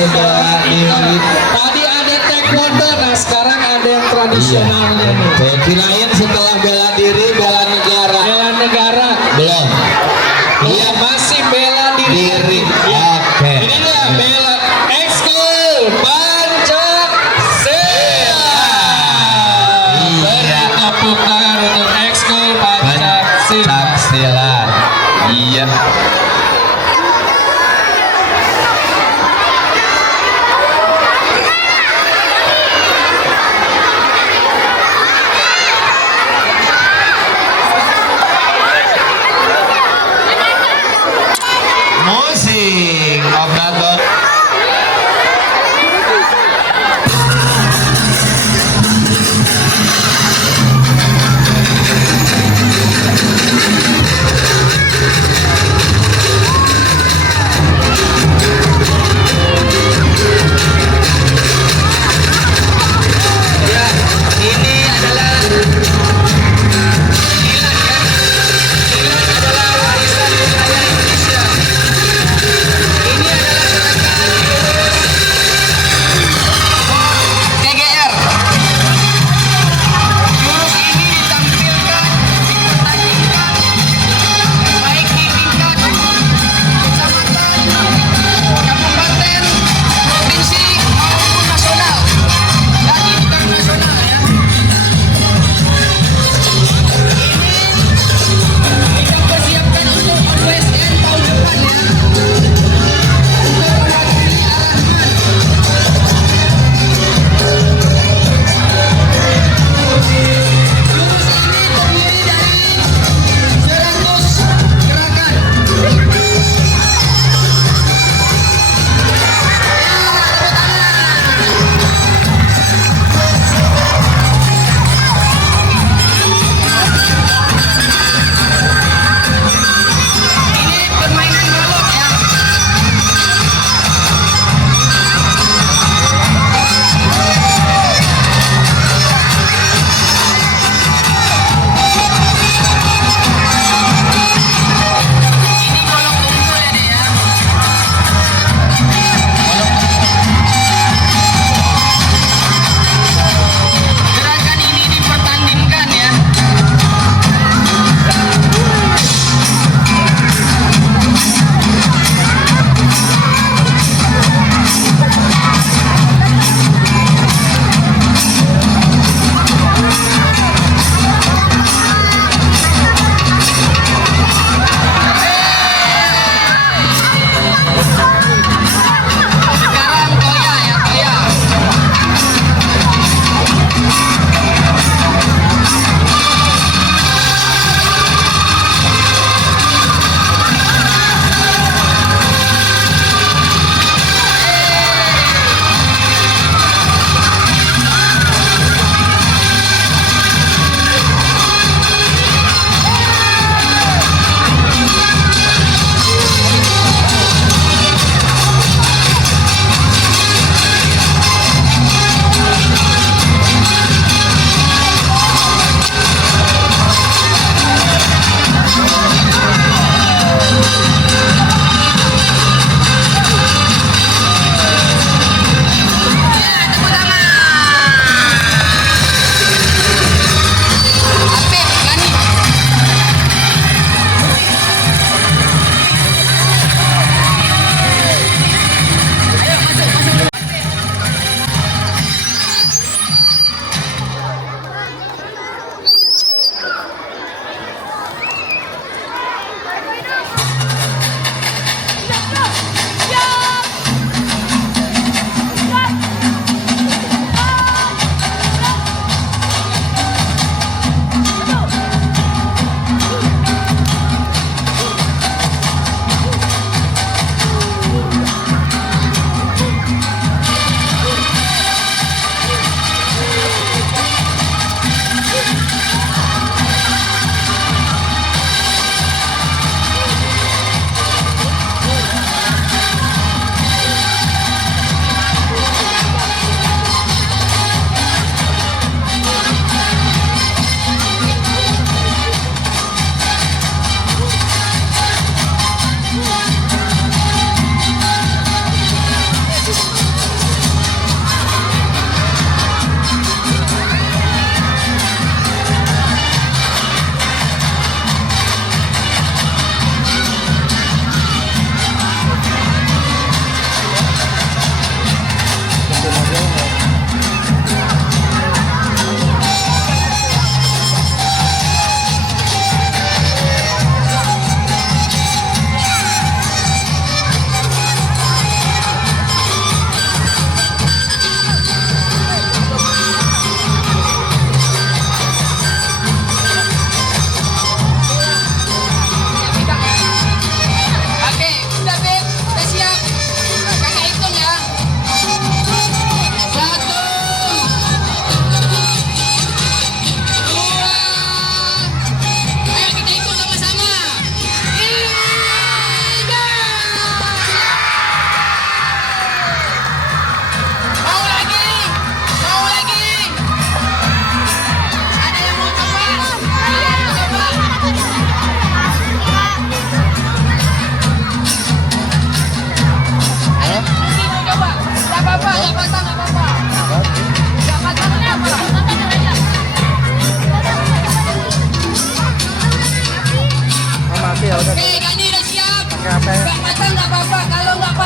bela diri. Tadi ada taekwondo, nah sekarang ada yang tradisionalnya nih. Tuh, kirain setelah bela diri bela negara. Bela negara. Belum. Iya masih bela diri. Diri. Ya. Oke. Ini dia bela ekskul Pancasila. Beri tepuk tangan untuk ekskul Pancasila. Pancasila. Iya.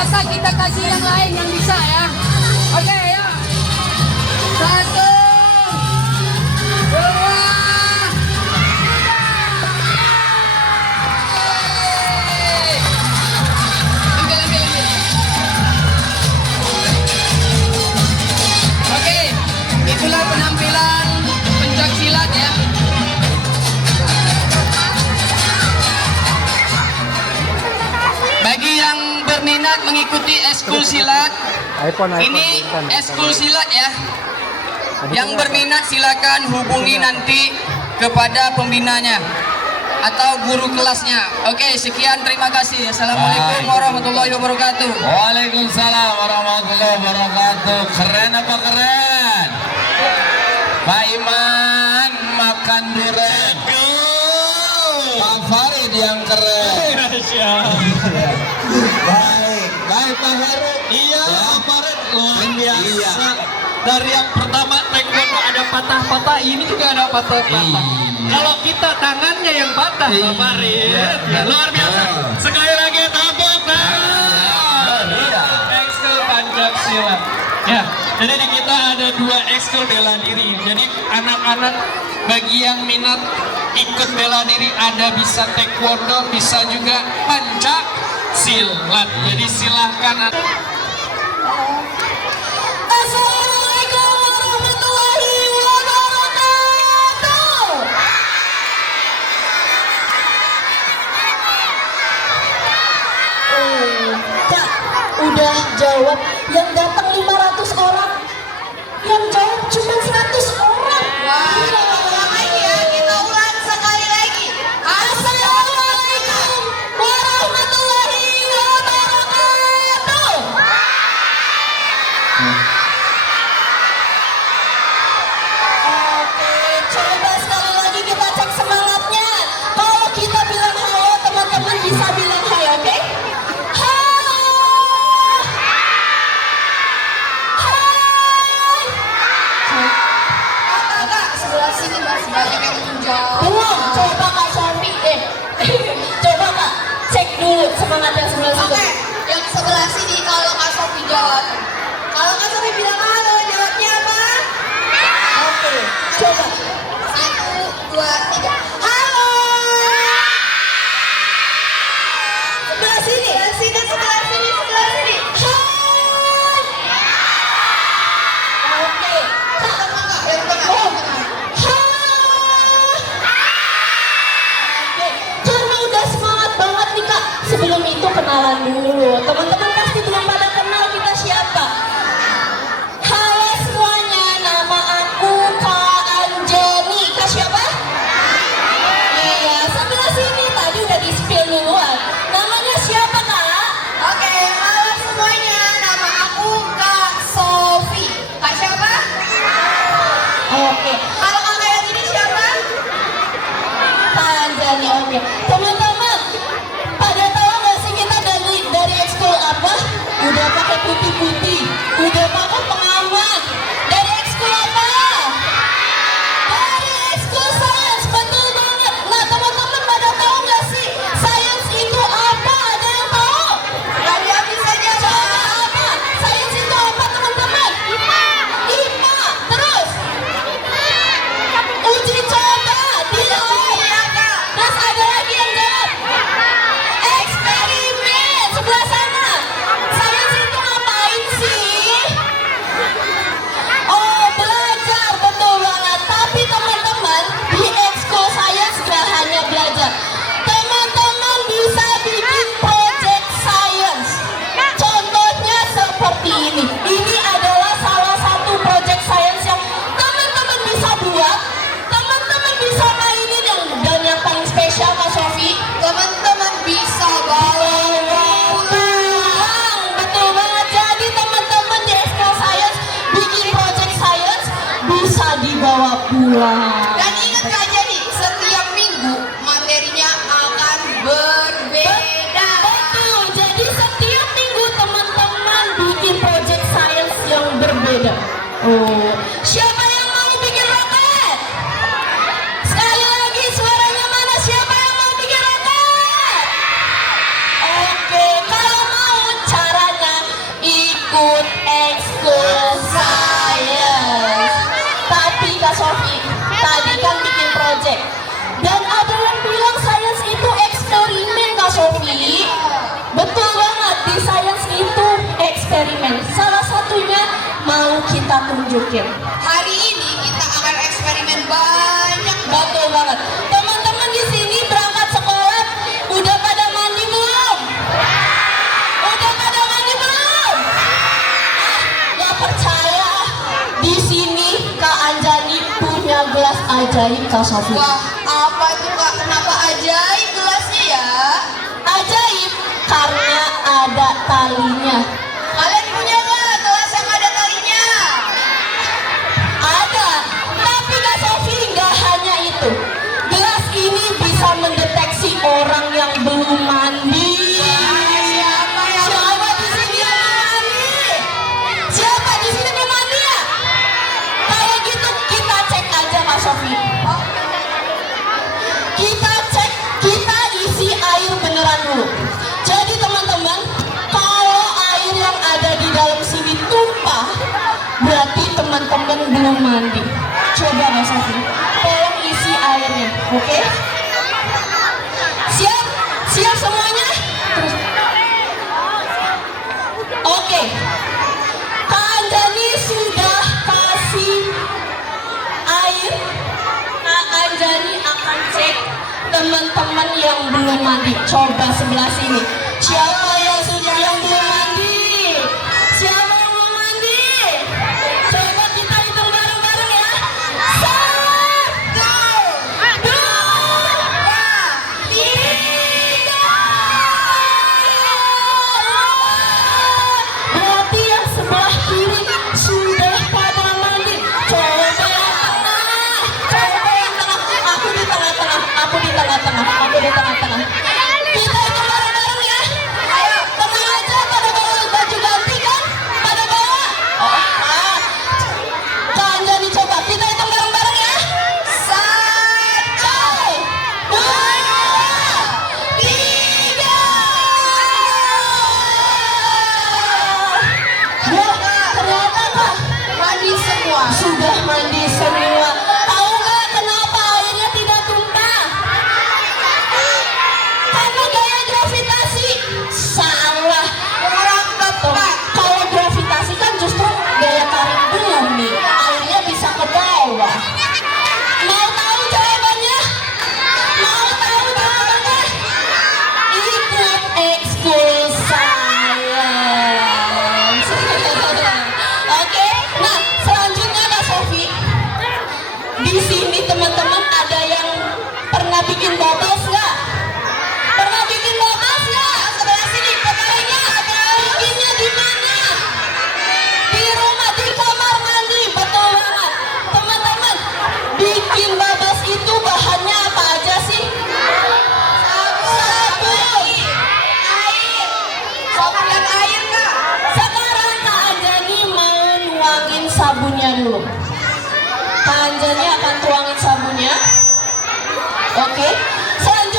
masa kita kasih yang lain yang bisa ya. Oke, ya. 1, 2, Oke, itulah penampilan pencak silat ya. Bagi yang berminat mengikuti ekskul silat, ini ekskul silat ya. Yang berminat silakan hubungi nanti kepada pembinanya atau guru kelasnya. Oke, sekian, terima kasih. Assalamualaikum warahmatullahi wabarakatuh. Waalaikumsalam warahmatullahi wabarakatuh. Keren apa keren? Pak Iman makan durian. Pak Farid yang keren. Baik Pak Farid. Iya, Pak Farid luar biasa. Iya. Dari yang pertama taekwondo ada patah-patah, ini juga ada patah-patah. Kalau kita tangannya yang patah, Pak Farid. Luar biasa. Sekali lagi tepuk tangan. Ekskul pancak silat. Ya, jadi di kita ada 2 ekskul bela diri. Jadi anak-anak bagi yang minat ikut bela diri ada bisa taekwondo, bisa juga pancak silat. Jadi silahkan. Assalamualaikum warahmatullahi wabarakatuh. Kak, udah jawab. Yang datang 500 orang, yang jawab cuma 100 orang. Kita ulang sekali lagi. Assalamualaikum warahmatullahi wabarakatuh. Oke, coba sekali lagi kita cek semangatnya. Kalau kita bilang halo, teman-teman bisa bilang hai, oke? Halo. Hai. Kak, sebelah sini masih banyak yang belum jawab. Belum, coba Kak Sofi. Coba Kak, cek dulu semangat yang sebelah situ. Oke, yang sebelah sini kalau Kak Sofi jawab. Kalau Kak Sofi bilang halo, jawabnya apa? Oke, coba. 1, 2, 3. Halo. Sebelah sini. Sebelah sini, sebelah sini, sebelah sini. Hai. Oke. Yang tengah, Kak, yang tengah, yang tengah. Oke, karena udah semangat banget nih Kak. Sebelum itu kenalan dulu. Teman-teman pasti belum pada kenal kita siapa. Halo semuanya, nama aku Kak Anjani. Kak siapa? Iya, sebelah sini tadi udah di spill duluan. Namanya siapa Kak? Oke, halo semuanya. Nama aku Kak Sofi. Kak siapa? Oke, Kalau kakak yang ini siapa? Kak Anjani. Oke, teman-teman, pada tahu nggak sih kita dari ekskul apa? Udah pakai putih-putih, udah pakai pengaman. Dari ekskul apa? Dari ekskul sains, betul banget. Nah teman-teman pada tahu nggak sih sains itu apa? Ada yang tahu? Kalian bisa Coba jawab. apa? Sains itu apa teman-teman? IPA. Terus? Uji coba di lab. Iya, Kak. Terus ada lagi yang jawab? Eksperimen. Sebelah sana. Sains itu ngapain sih? Oh, belajar. Betul banget. Tapi teman-teman, di ekskul sains gak hanya belajar. Teman-teman bisa bikin project science. Contohnya seperti ini. Ini adalah salah satu project science yang teman-teman bisa buat. Teman-teman bisa mainin dan yang paling spesial Kak Sofi, Teman-teman bisa bawa pulang. Betul banget. Jadi teman-teman di ekskul science bikin project science bisa dibawa pulang. Dan ingat Kak, jadi setiap minggu materinya akan berbeda. Betul, jadi setiap minggu teman-teman bikin project science yang berbeda. Oh, siapa yang mau bikin roket? Sekali lagi suaranya mana? Siapa yang mau bikin roket? Oke, kalau mau caranya Dan ada yang bilang sains itu eksperimen, Kak Sofi. Betul banget, di sains itu eksperimen. Salah satunya mau kita tunjukin. Hari ini kita akan eksperimen banyak. Betul banget. Teman-teman di sini berangkat sekolah udah pada mandi belum? Udah pada mandi belum? Gak percaya? Di sini Kak Anjani punya gelas ajaib, Kak Sofi. Wah, apa itu Kak? Kenapa ajaib gelasnya ya? Ajaib karena ada talinya. Kalian punya nggak gelas yang ada talinya? Ada, tapi Kak Sofi nggak hanya itu. Gelas ini bisa mendeteksi orang yang belum mandi. Siapa di sini yang belum mandi? Siapa di sini belum mandi ya? Kalau gitu kita cek aja Kak Sofi. Kita cek, kita isi air beneran dulu. Jadi teman-teman, kalau air yang ada di dalam sini tumpah, berarti teman-teman belum mandi. Coba Kak Sofi, tolong isi airnya, oke? Siap? Siap semuanya? Terus. Oke. Kak Anjani sudah kasih air. Kak Anjani akan cek teman-teman yang belum mandi. Coba sebelah sini. Siapa yang belum mandi? Siapa yang belum mandi? Coba kita hitung bareng-bareng ya. 1, 2, 3. Berarti yang sebelah kiri sudah pada mandi. Coba yang tengah. Coba yang tengah. Aku di tengah-tengah. Aku di tengah-tengah. Aku di tengah-tengah. Kita hitung bareng-bareng ya. Ayo, tenang aja. Pada bawa baju ganti kan? Pada bawa. Kak Anjani coba. Kita hitung bareng-bareng ya. 1, 2, 3. Wah, ternyata Kak Mandi semua. sudah mandi semua. Tahu nggak kenapa airnya tidak tumpah? Karena gaya gravitasi. Salah. Kurang tepat. Kalau gravitasi kan justru gaya tarik bumi. Airnya bisa ke bawah. Mau tahu jawabannya? Mau tahu jawabannya? Ikut ekskul science. Oke, nah selanjutnya Kak Sofi. Di sini teman-teman ada yang pernah bikin bubbles nggak? Pernah bikin bubbles nggak? Sebelah sini, pegangannya. Bikinnya di mana? Di rumah, di kamar mandi. Betul banget. Teman-teman, bikin bubbles itu bahannya apa aja sih? Sabun. Air. Sabun dan air Kak. Sekarang Kak Anjani mau nuangin sabunnya dulu. Kak Anjani akan tuangin sabunnya. Oke. Selanjutnya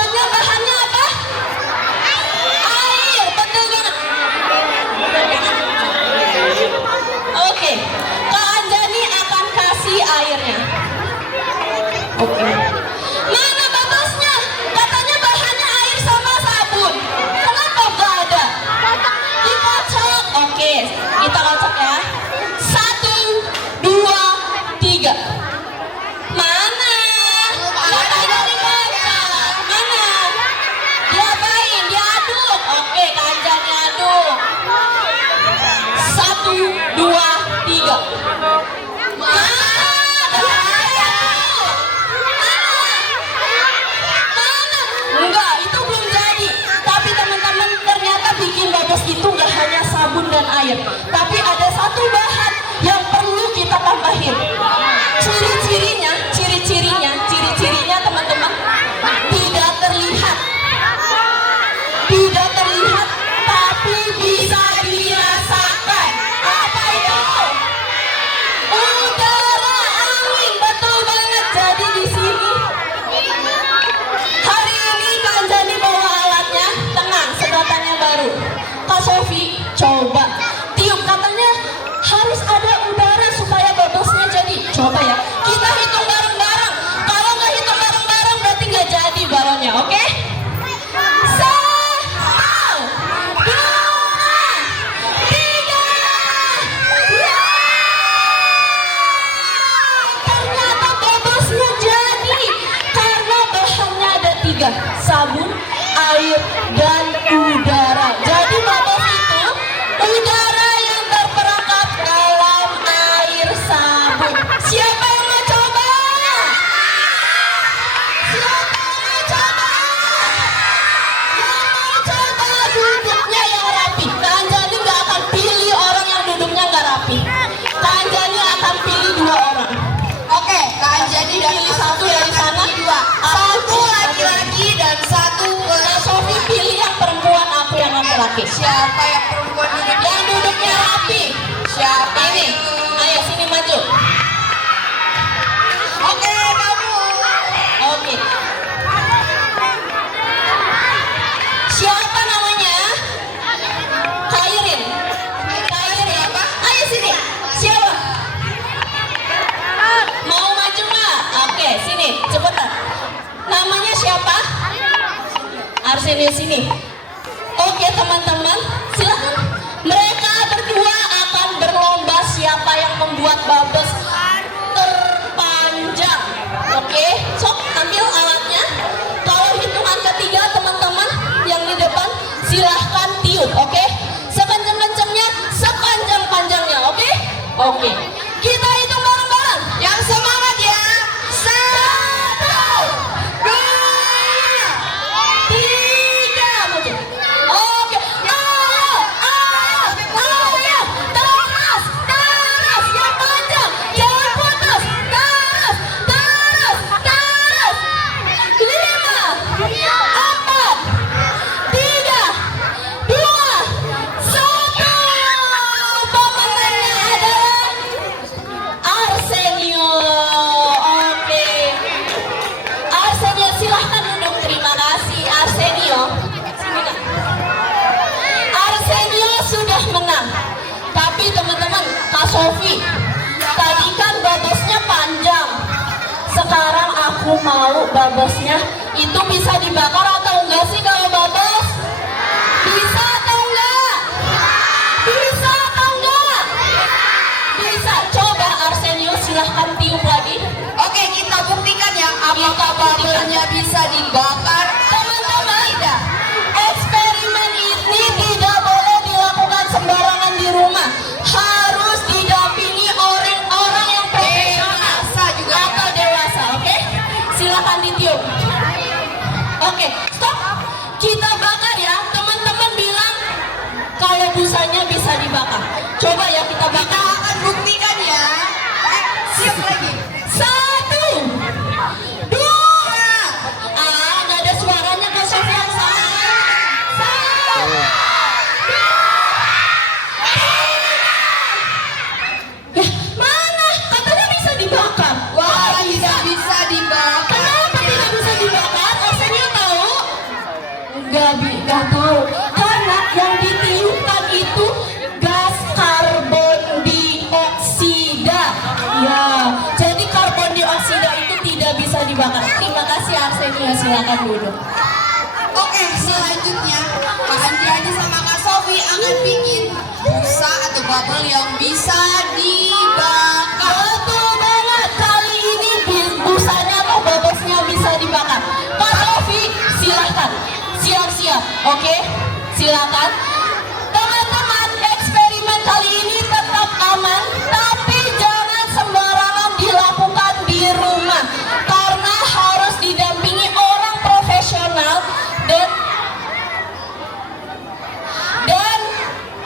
3. Sabun, air, dan udara. Jadi bubbles itu udara yang terperangkap dalam air sabun. Siapa yang mau coba? Siapa yang mau coba? Yang mau coba duduknya yang rapi. Kak Anjani nggak akan pilih orang yang duduknya nggak rapi. Kak Anjani akan pilih 2 orang. Oke, Kak Anjani dan Pilih satu dari sana. Satu laki-laki dan satu Kak Sofi pilih yang perempuan, aku yang laki-laki. Siapa yang perempuan duduk? Yang duduknya rapi. Siapa Ini. itu? Ayo sini maju. Oke, kamu. Oke. Siapa namanya? Kairin. Kairin apa? Ayo sini. Siapa? Mau maju nggak? Oke, sini. Cepetan. Namanya siapa? Arsenia sini. Oke teman-teman, silakan. Mereka berdua akan berlomba siapa yang membuat bubbles terpanjang. Oke, sok ambil alatnya. Kalau hitungan ketiga teman-teman yang di depan silahkan tiup. Oke, sekenceng-kencengnya, sepanjang-panjangnya. Oke, oke. Kita hitung bareng-bareng. Yang semangat ya. 1, 2, 3, maju. Oke, ayo, terus, yang panjang, jangan putus, terus, 5, 4, 3, 2, 1. Pemenangnya adalah Arsenio. Oke, Arsenio silahkan duduk. Terima kasih Arsenio. Sini, Kak. Arsenio sudah menang. Tapi teman-teman, Kak Sofi, tadi kan bubblesnya panjang. Sekarang aku mau bubblesnya itu bisa dibakar atau enggak sih kalau bubbles? Bisa atau enggak? Bisa atau enggak? Bisa. Coba Arsenio silahkan tiup lagi. Oke, kita buktikan ya apakah bubble-nya bisa dibakar. Teman-teman, eksperimen ini tidak boleh dilakukan sembarangan di rumah. Harus didampingi orang yang profesional Dewasa juga ya. atau dewasa. Oke, silakan ditiup. Oke, stop. Kita bakar ya. Teman-teman bilang kalau busanya bisa dibakar. Coba ya kita Kita bakar. akan buktikan ya. Siap lagi. 1, 2. Nggak ada suaranya Kak Sofi yang salah. 1, 2, 3. Mana? Katanya bisa dibakar. Wah, tidak bisa dibakar. Kenapa tidak bisa dibakar? Arsenio tahu? Nggak tahu. Karena yang ditiupkan itu gas karbon dioksida. Ya, jadi karbon dioksida itu tidak bisa dibakar. Terima kasih Arsenio, silakan duduk. Oke, selanjutnya Kak Anjani sama Kak Sofi akan bikin busa atau bubble yang bisa dibakar. Betul banget. Kali ini busanya atau bubblesnya bisa dibakar. Kak Sofi, silahkan. Siap-siap. Oke, silakan. Teman-teman, eksperimen kali ini tetap aman, tapi jangan sembarangan dilakukan di rumah karena harus didampingi orang profesional dan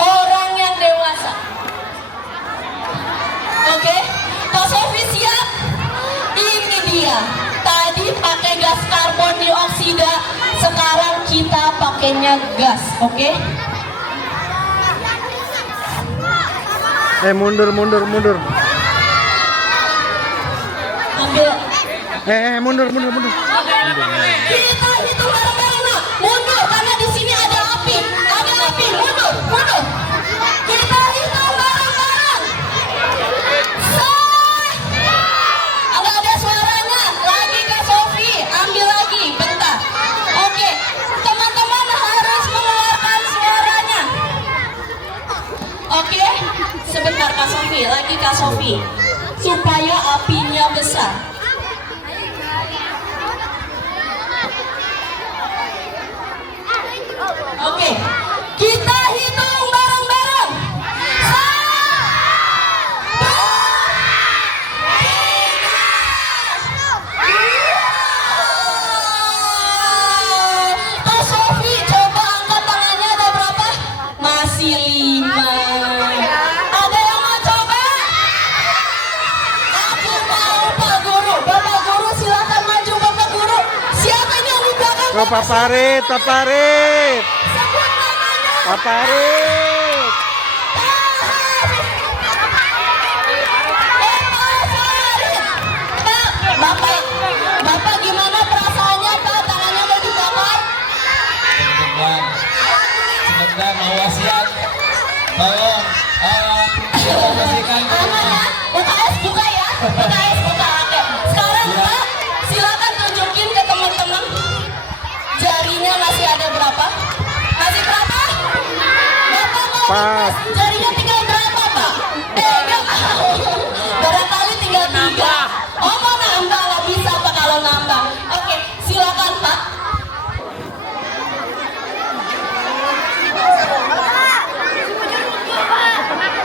orang yang dewasa. Oke, Kak Sofi siap? Ini dia. Tadi pakai gas karbon dioksida, sekarang kita pakainya gas, oke? Mundur. Ambil. Mundur. Kita hitung bareng-bareng nak. Mundur karena di sini ada api. Mundur. Kita hitung bareng-bareng. Nggak ada suaranya. Lagi Kak Sofi, ambil lagi, bentar. Oke, teman-teman harus mengeluarkan suaranya. Oke, sebentar Kak Sofi, lagi Kak Sofi, supaya apinya besar. Ada Pak Farid, Pak Farid. sebut namanya. Pak Farid. Pak, Bapak gimana perasaannya Pak? Tangannya udah dibakar? Teman, sebentar mau wasiat. Tolong, kita bersihkan Aman ya? UKS buka ya? UKS buka, oke. Sekarang Pak, silakan tunjukin ke teman-teman. Jarinya masih ada berapa? Masih berapa? Bapak mau Pas. jarinya tinggal berapa Pak? Tiga. Barangkali tinggal 3. Oh mau nambah, nggak bisa Pak kalau nambah. Oke, silakan Pak.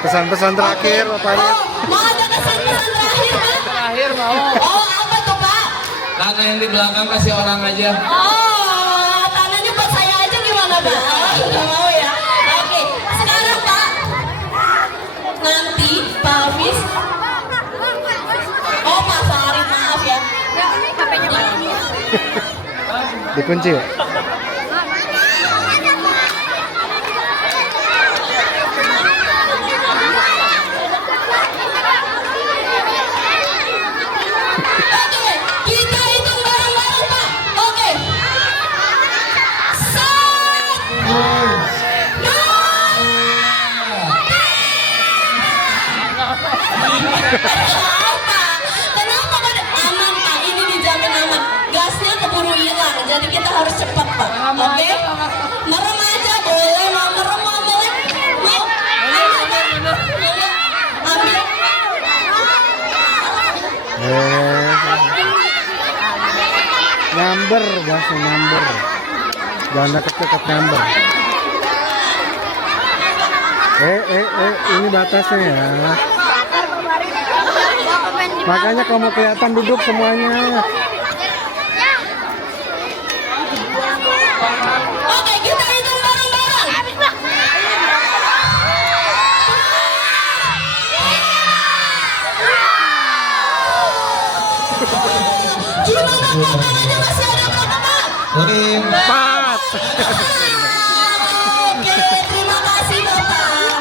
Pesan-pesan terakhir Pak Farid. Oh, mau ada kesan-kesan terakhir Pak? Terakhir mau. Oh apa tuh Pak? Karena yang di belakang kasih orang aja. Oh, tangannya buat saya aja gimana Pak? Oh, nggak mau ya? Oke, sekarang Pak. Nanti Pak Hafiz. Oh Pak Farid, maaf ya. Dikunci ya? Oke, kita hitung bareng-bareng Pak. Oke. 1, 2, 3. Kenapa Pak? Aman Pak, ini dijamin aman. Gasnya keburu hilang, jadi kita harus cepat Pak. Oke? Merem aja boleh, mau merem mau melek. Mau? Ambil. Number, bahasa number. Jangan deket-deket number. Ini batasnya ya. Makanya kalau mau kelihatan duduk semuanya. Oke, kita hitung bareng-bareng. Gimana Pak? Tangannya masih ada berapa Pak? 4. Oke, terima kasih Bapak.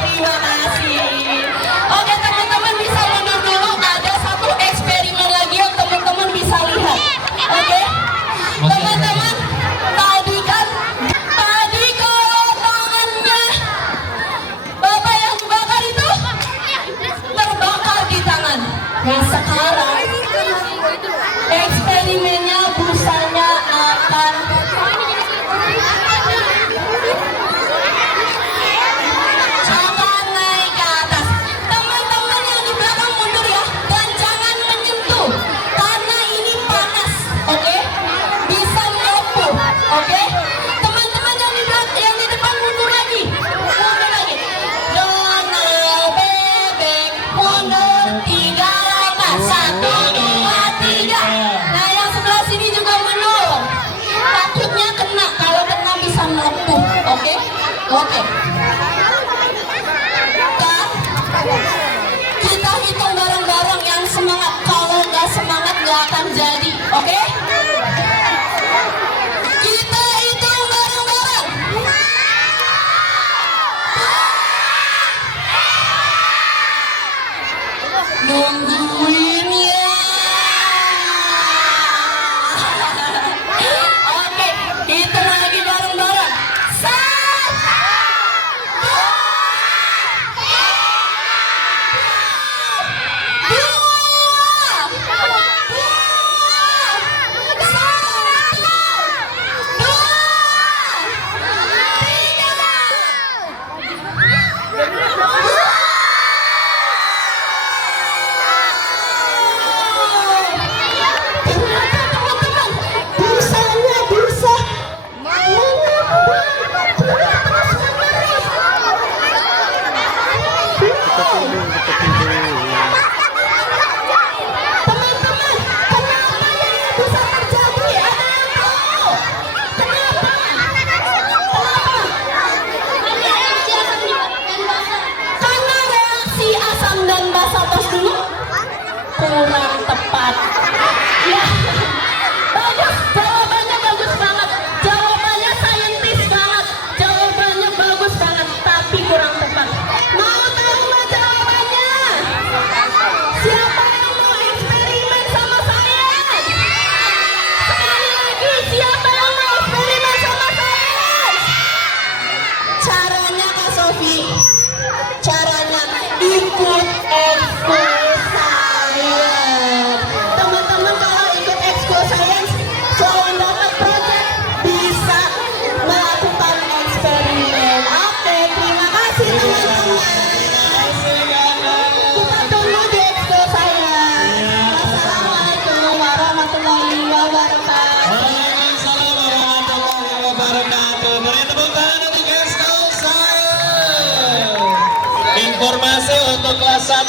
Terima kasih. Oke teman-teman bisa mundur dulu. Ada satu eksperimen lagi yang teman-teman bisa lihat. Oke, teman-teman. Tadi kalau tangannya Bapak yang dibakar itu terbakar di tangan. Nah sekarang eksperimennya busanya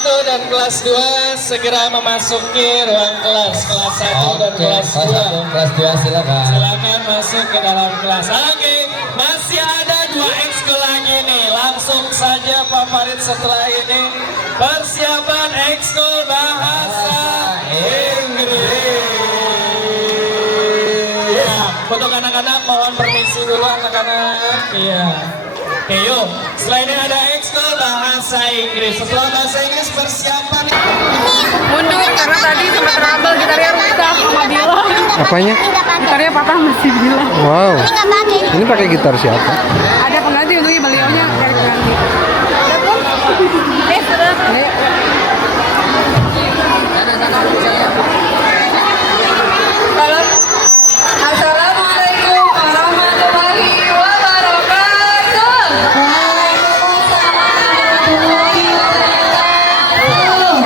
1 dan kelas 2 segera memasuki ruang kelas 1 dan kelas 2. Kelas 2 silakan. Silakan masuk ke dalam kelas. Oke, masih ada 2 ekskul lagi nih. Langsung saja Pak Farid setelah ini. Persiapan ekskul bahasa Inggris. Ya, untuk anak-anak mohon permisi dulu anak-anak. Iya. Oke, yuk. Setelah ini ada ekskul bahasa Inggris. Setelah bahasa Inggris persiapan. Mundur karena tadi sempat trouble gitarnya rusak sama Bila. Apanya? Gitarnya patah masih Bila. Wow. Ini pakai gitar siapa? Ada pengganti untuk beliaunya dari pengganti. Sudah. Assalamualaikum warahmatullahi wabarakatuh.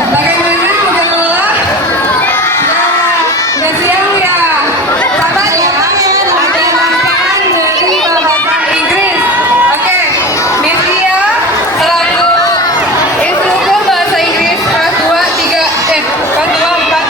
Bagaimana sudah lelah? Udah siang ya? Sabar ya, ada rangkaian dari bahasa Inggris. Oke, Miss Lia selaku instruktur bahasa Inggris kelas 2, 3, kelas 2, 4,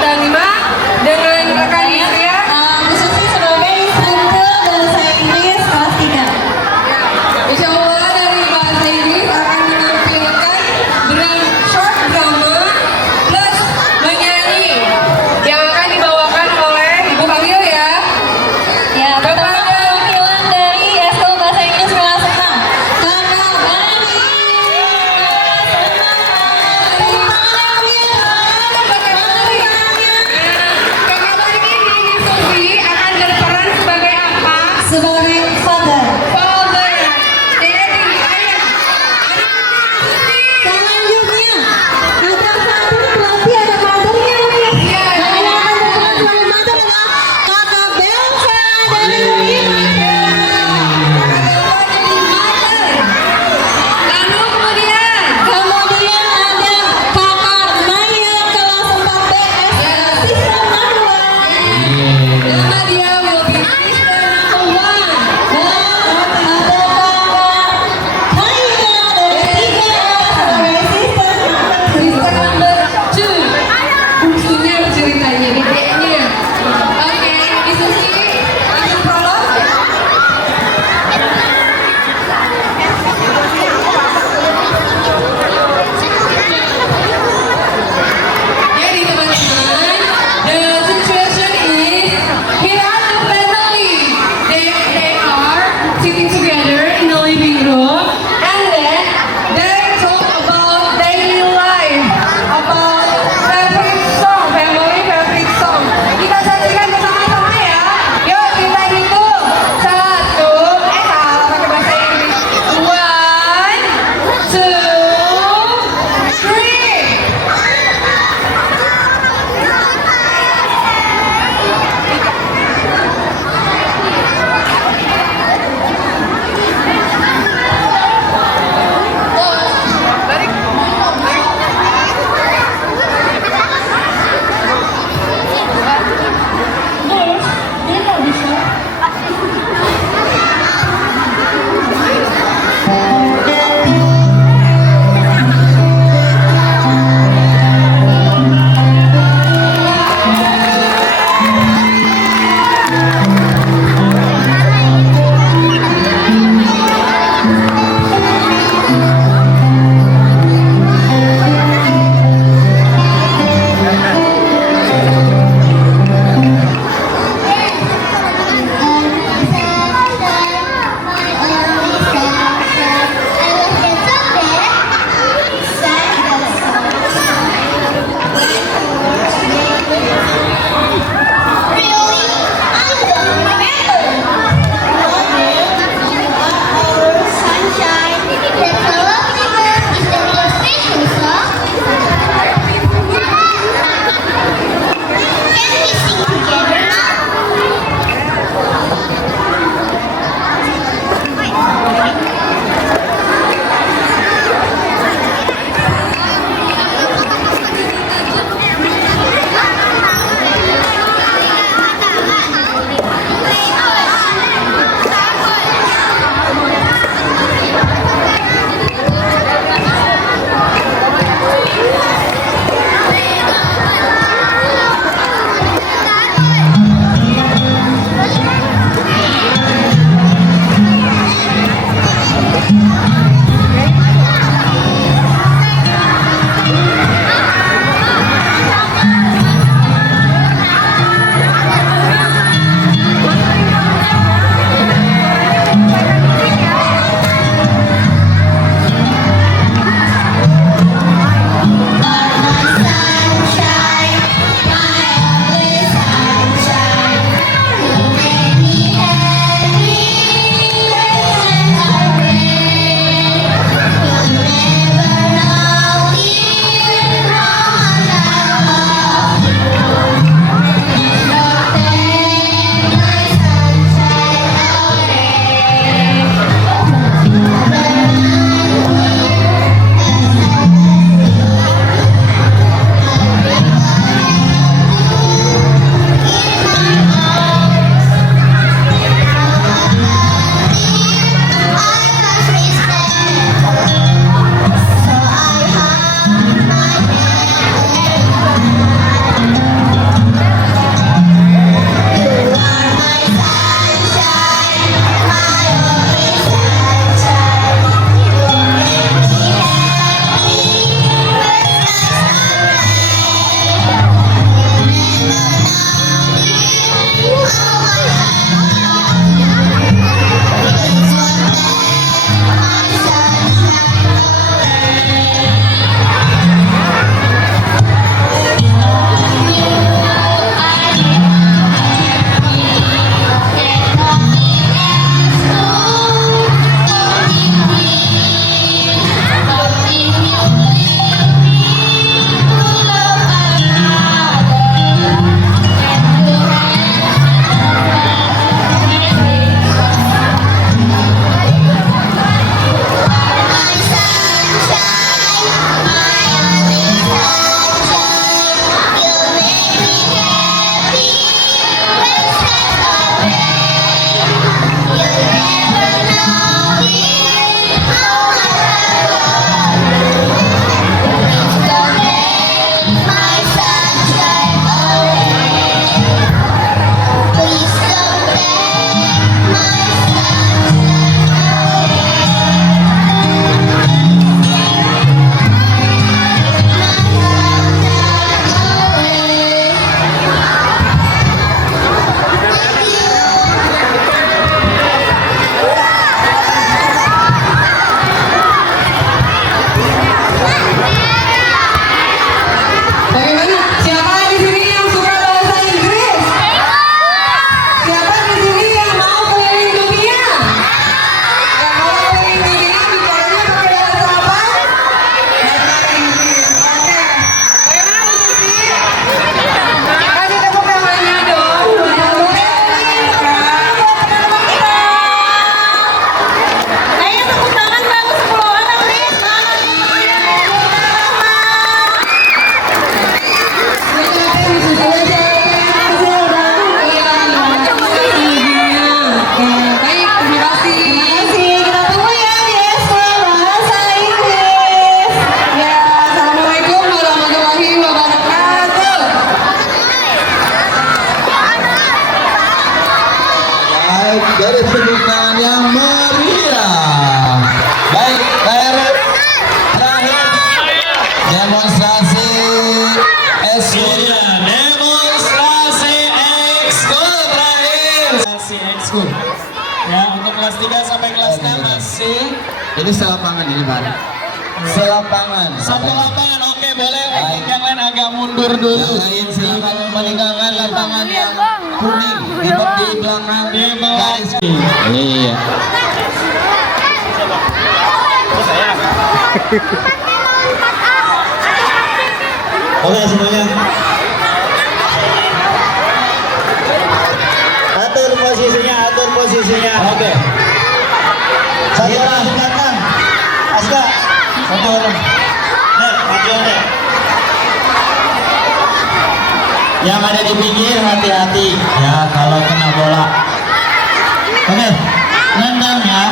dari tepuk tangan yang meriah. Baik, terakhir demonstrasi ekskul. Demonstrasi ekskul terakhir. Demonstrasi ekskul. Ya, untuk kelas 3 sampai kelas 6 masih. Ini selapangan ini Pak. Selapangan. Satu lapangan, oke boleh. Yang lain agak mundur dulu. Yang lain silakan meninggalkan lapangan yang kuning di belakang garis. Iya. Oke semuanya. Atur posisinya. Oke. Satu orang belakang. Aska. Satu orang. Maju deh. Yang ada di pinggir hati-hati ya kalau kena bola. Oke, nendang ya.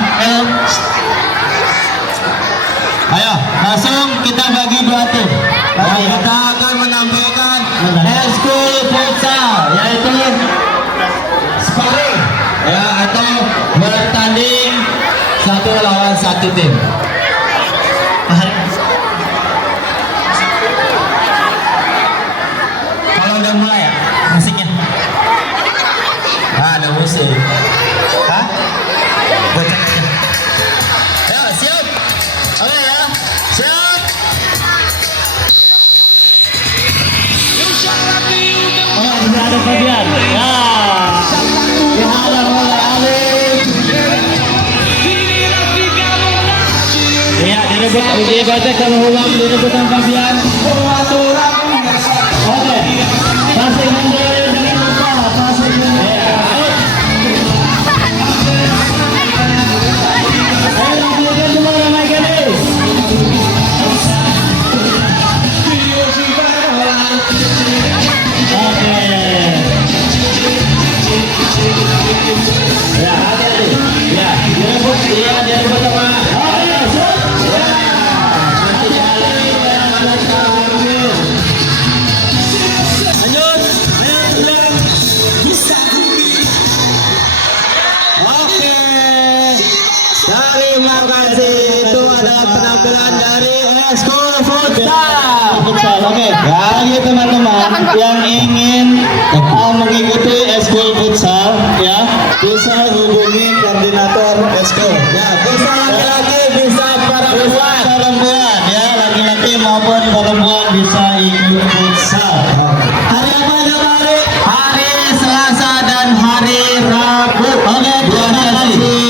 Ayo, langsung kita bagi dua tim. Kita akan menampilkan ekskul futsal, yaitu sparring ya atau bertanding satu lawan satu tim. Kalau udah mulai ya musiknya. Ada musik. Hah? Bocah. Ya, siap. Oke ya. Siap. Oh, ini ada bagian. Ya. Ya, ada mulai Alif. Ya, direbut kalau ulang direbutan bagian. Oke. Pasir mundur jangan lupa. Pasir mundur. Terima kasih, itu adalah penampilan dari ekskul futsal. Oke, bagi teman-teman yang ingin mengikuti ekskul futsal, ya bisa hubungi koordinator ekskul. Ya, bisa laki-laki, bisa perempuan, ya laki-laki maupun perempuan bisa ikut futsal. Hari apa aja hari? Hari Selasa dan hari Rabu. Oke, terima kasih.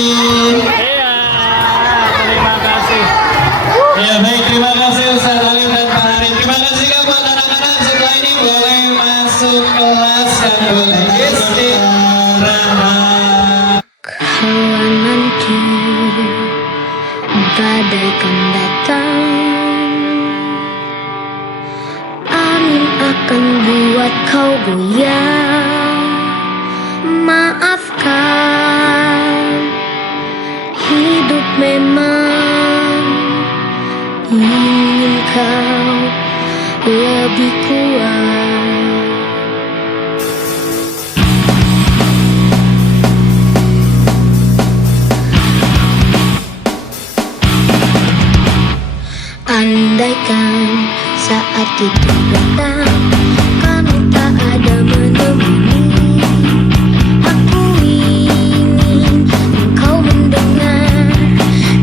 Ya baik, terima kasih Ustaz Alim dan Pak Harim. Terima kasih kepada anak-anak. Setelah ini boleh masuk kelas dan boleh istirahat. Kalau nanti badai kan datang, angin akan buat kau goyang. Maafkan, hidup memang ingin kau lebih kuat. Andaikan saat itu datang, kamu tak ada menemani. Aku ingin engkau mendengar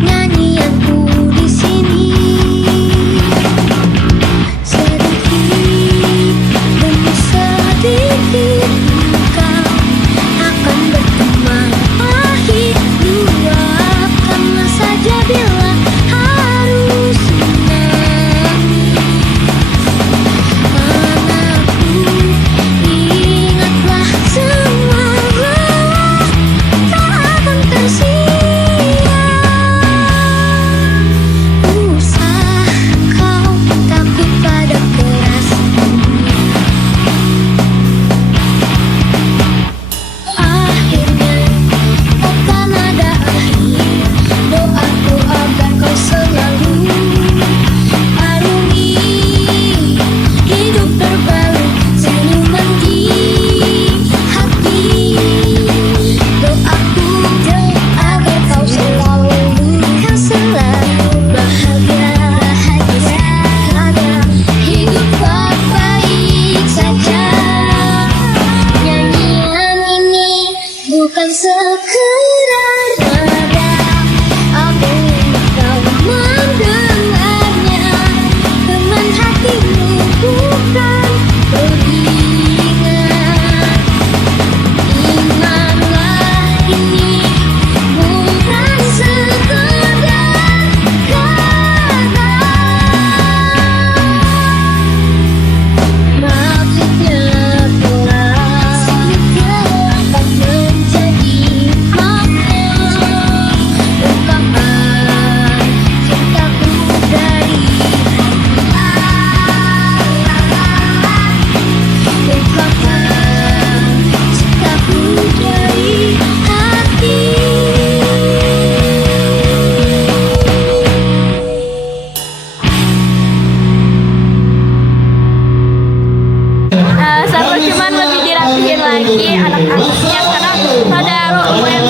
nyanyianku di sini. Sedikit demi sedikit engkau akan berteman. Pahit luapkanlah saja bila harus menangis. dan sekedar redam. Aku ingin kau mendengarnya dengan hatimu, bukan beringat. Ingatlah ini bukan sekedar kata, maksudnya telah dapat menjadi makna. Ungkapan cintaku dari hati. Seru, cuman lebih dirapihin lagi anak-anaknya karena pada lumayan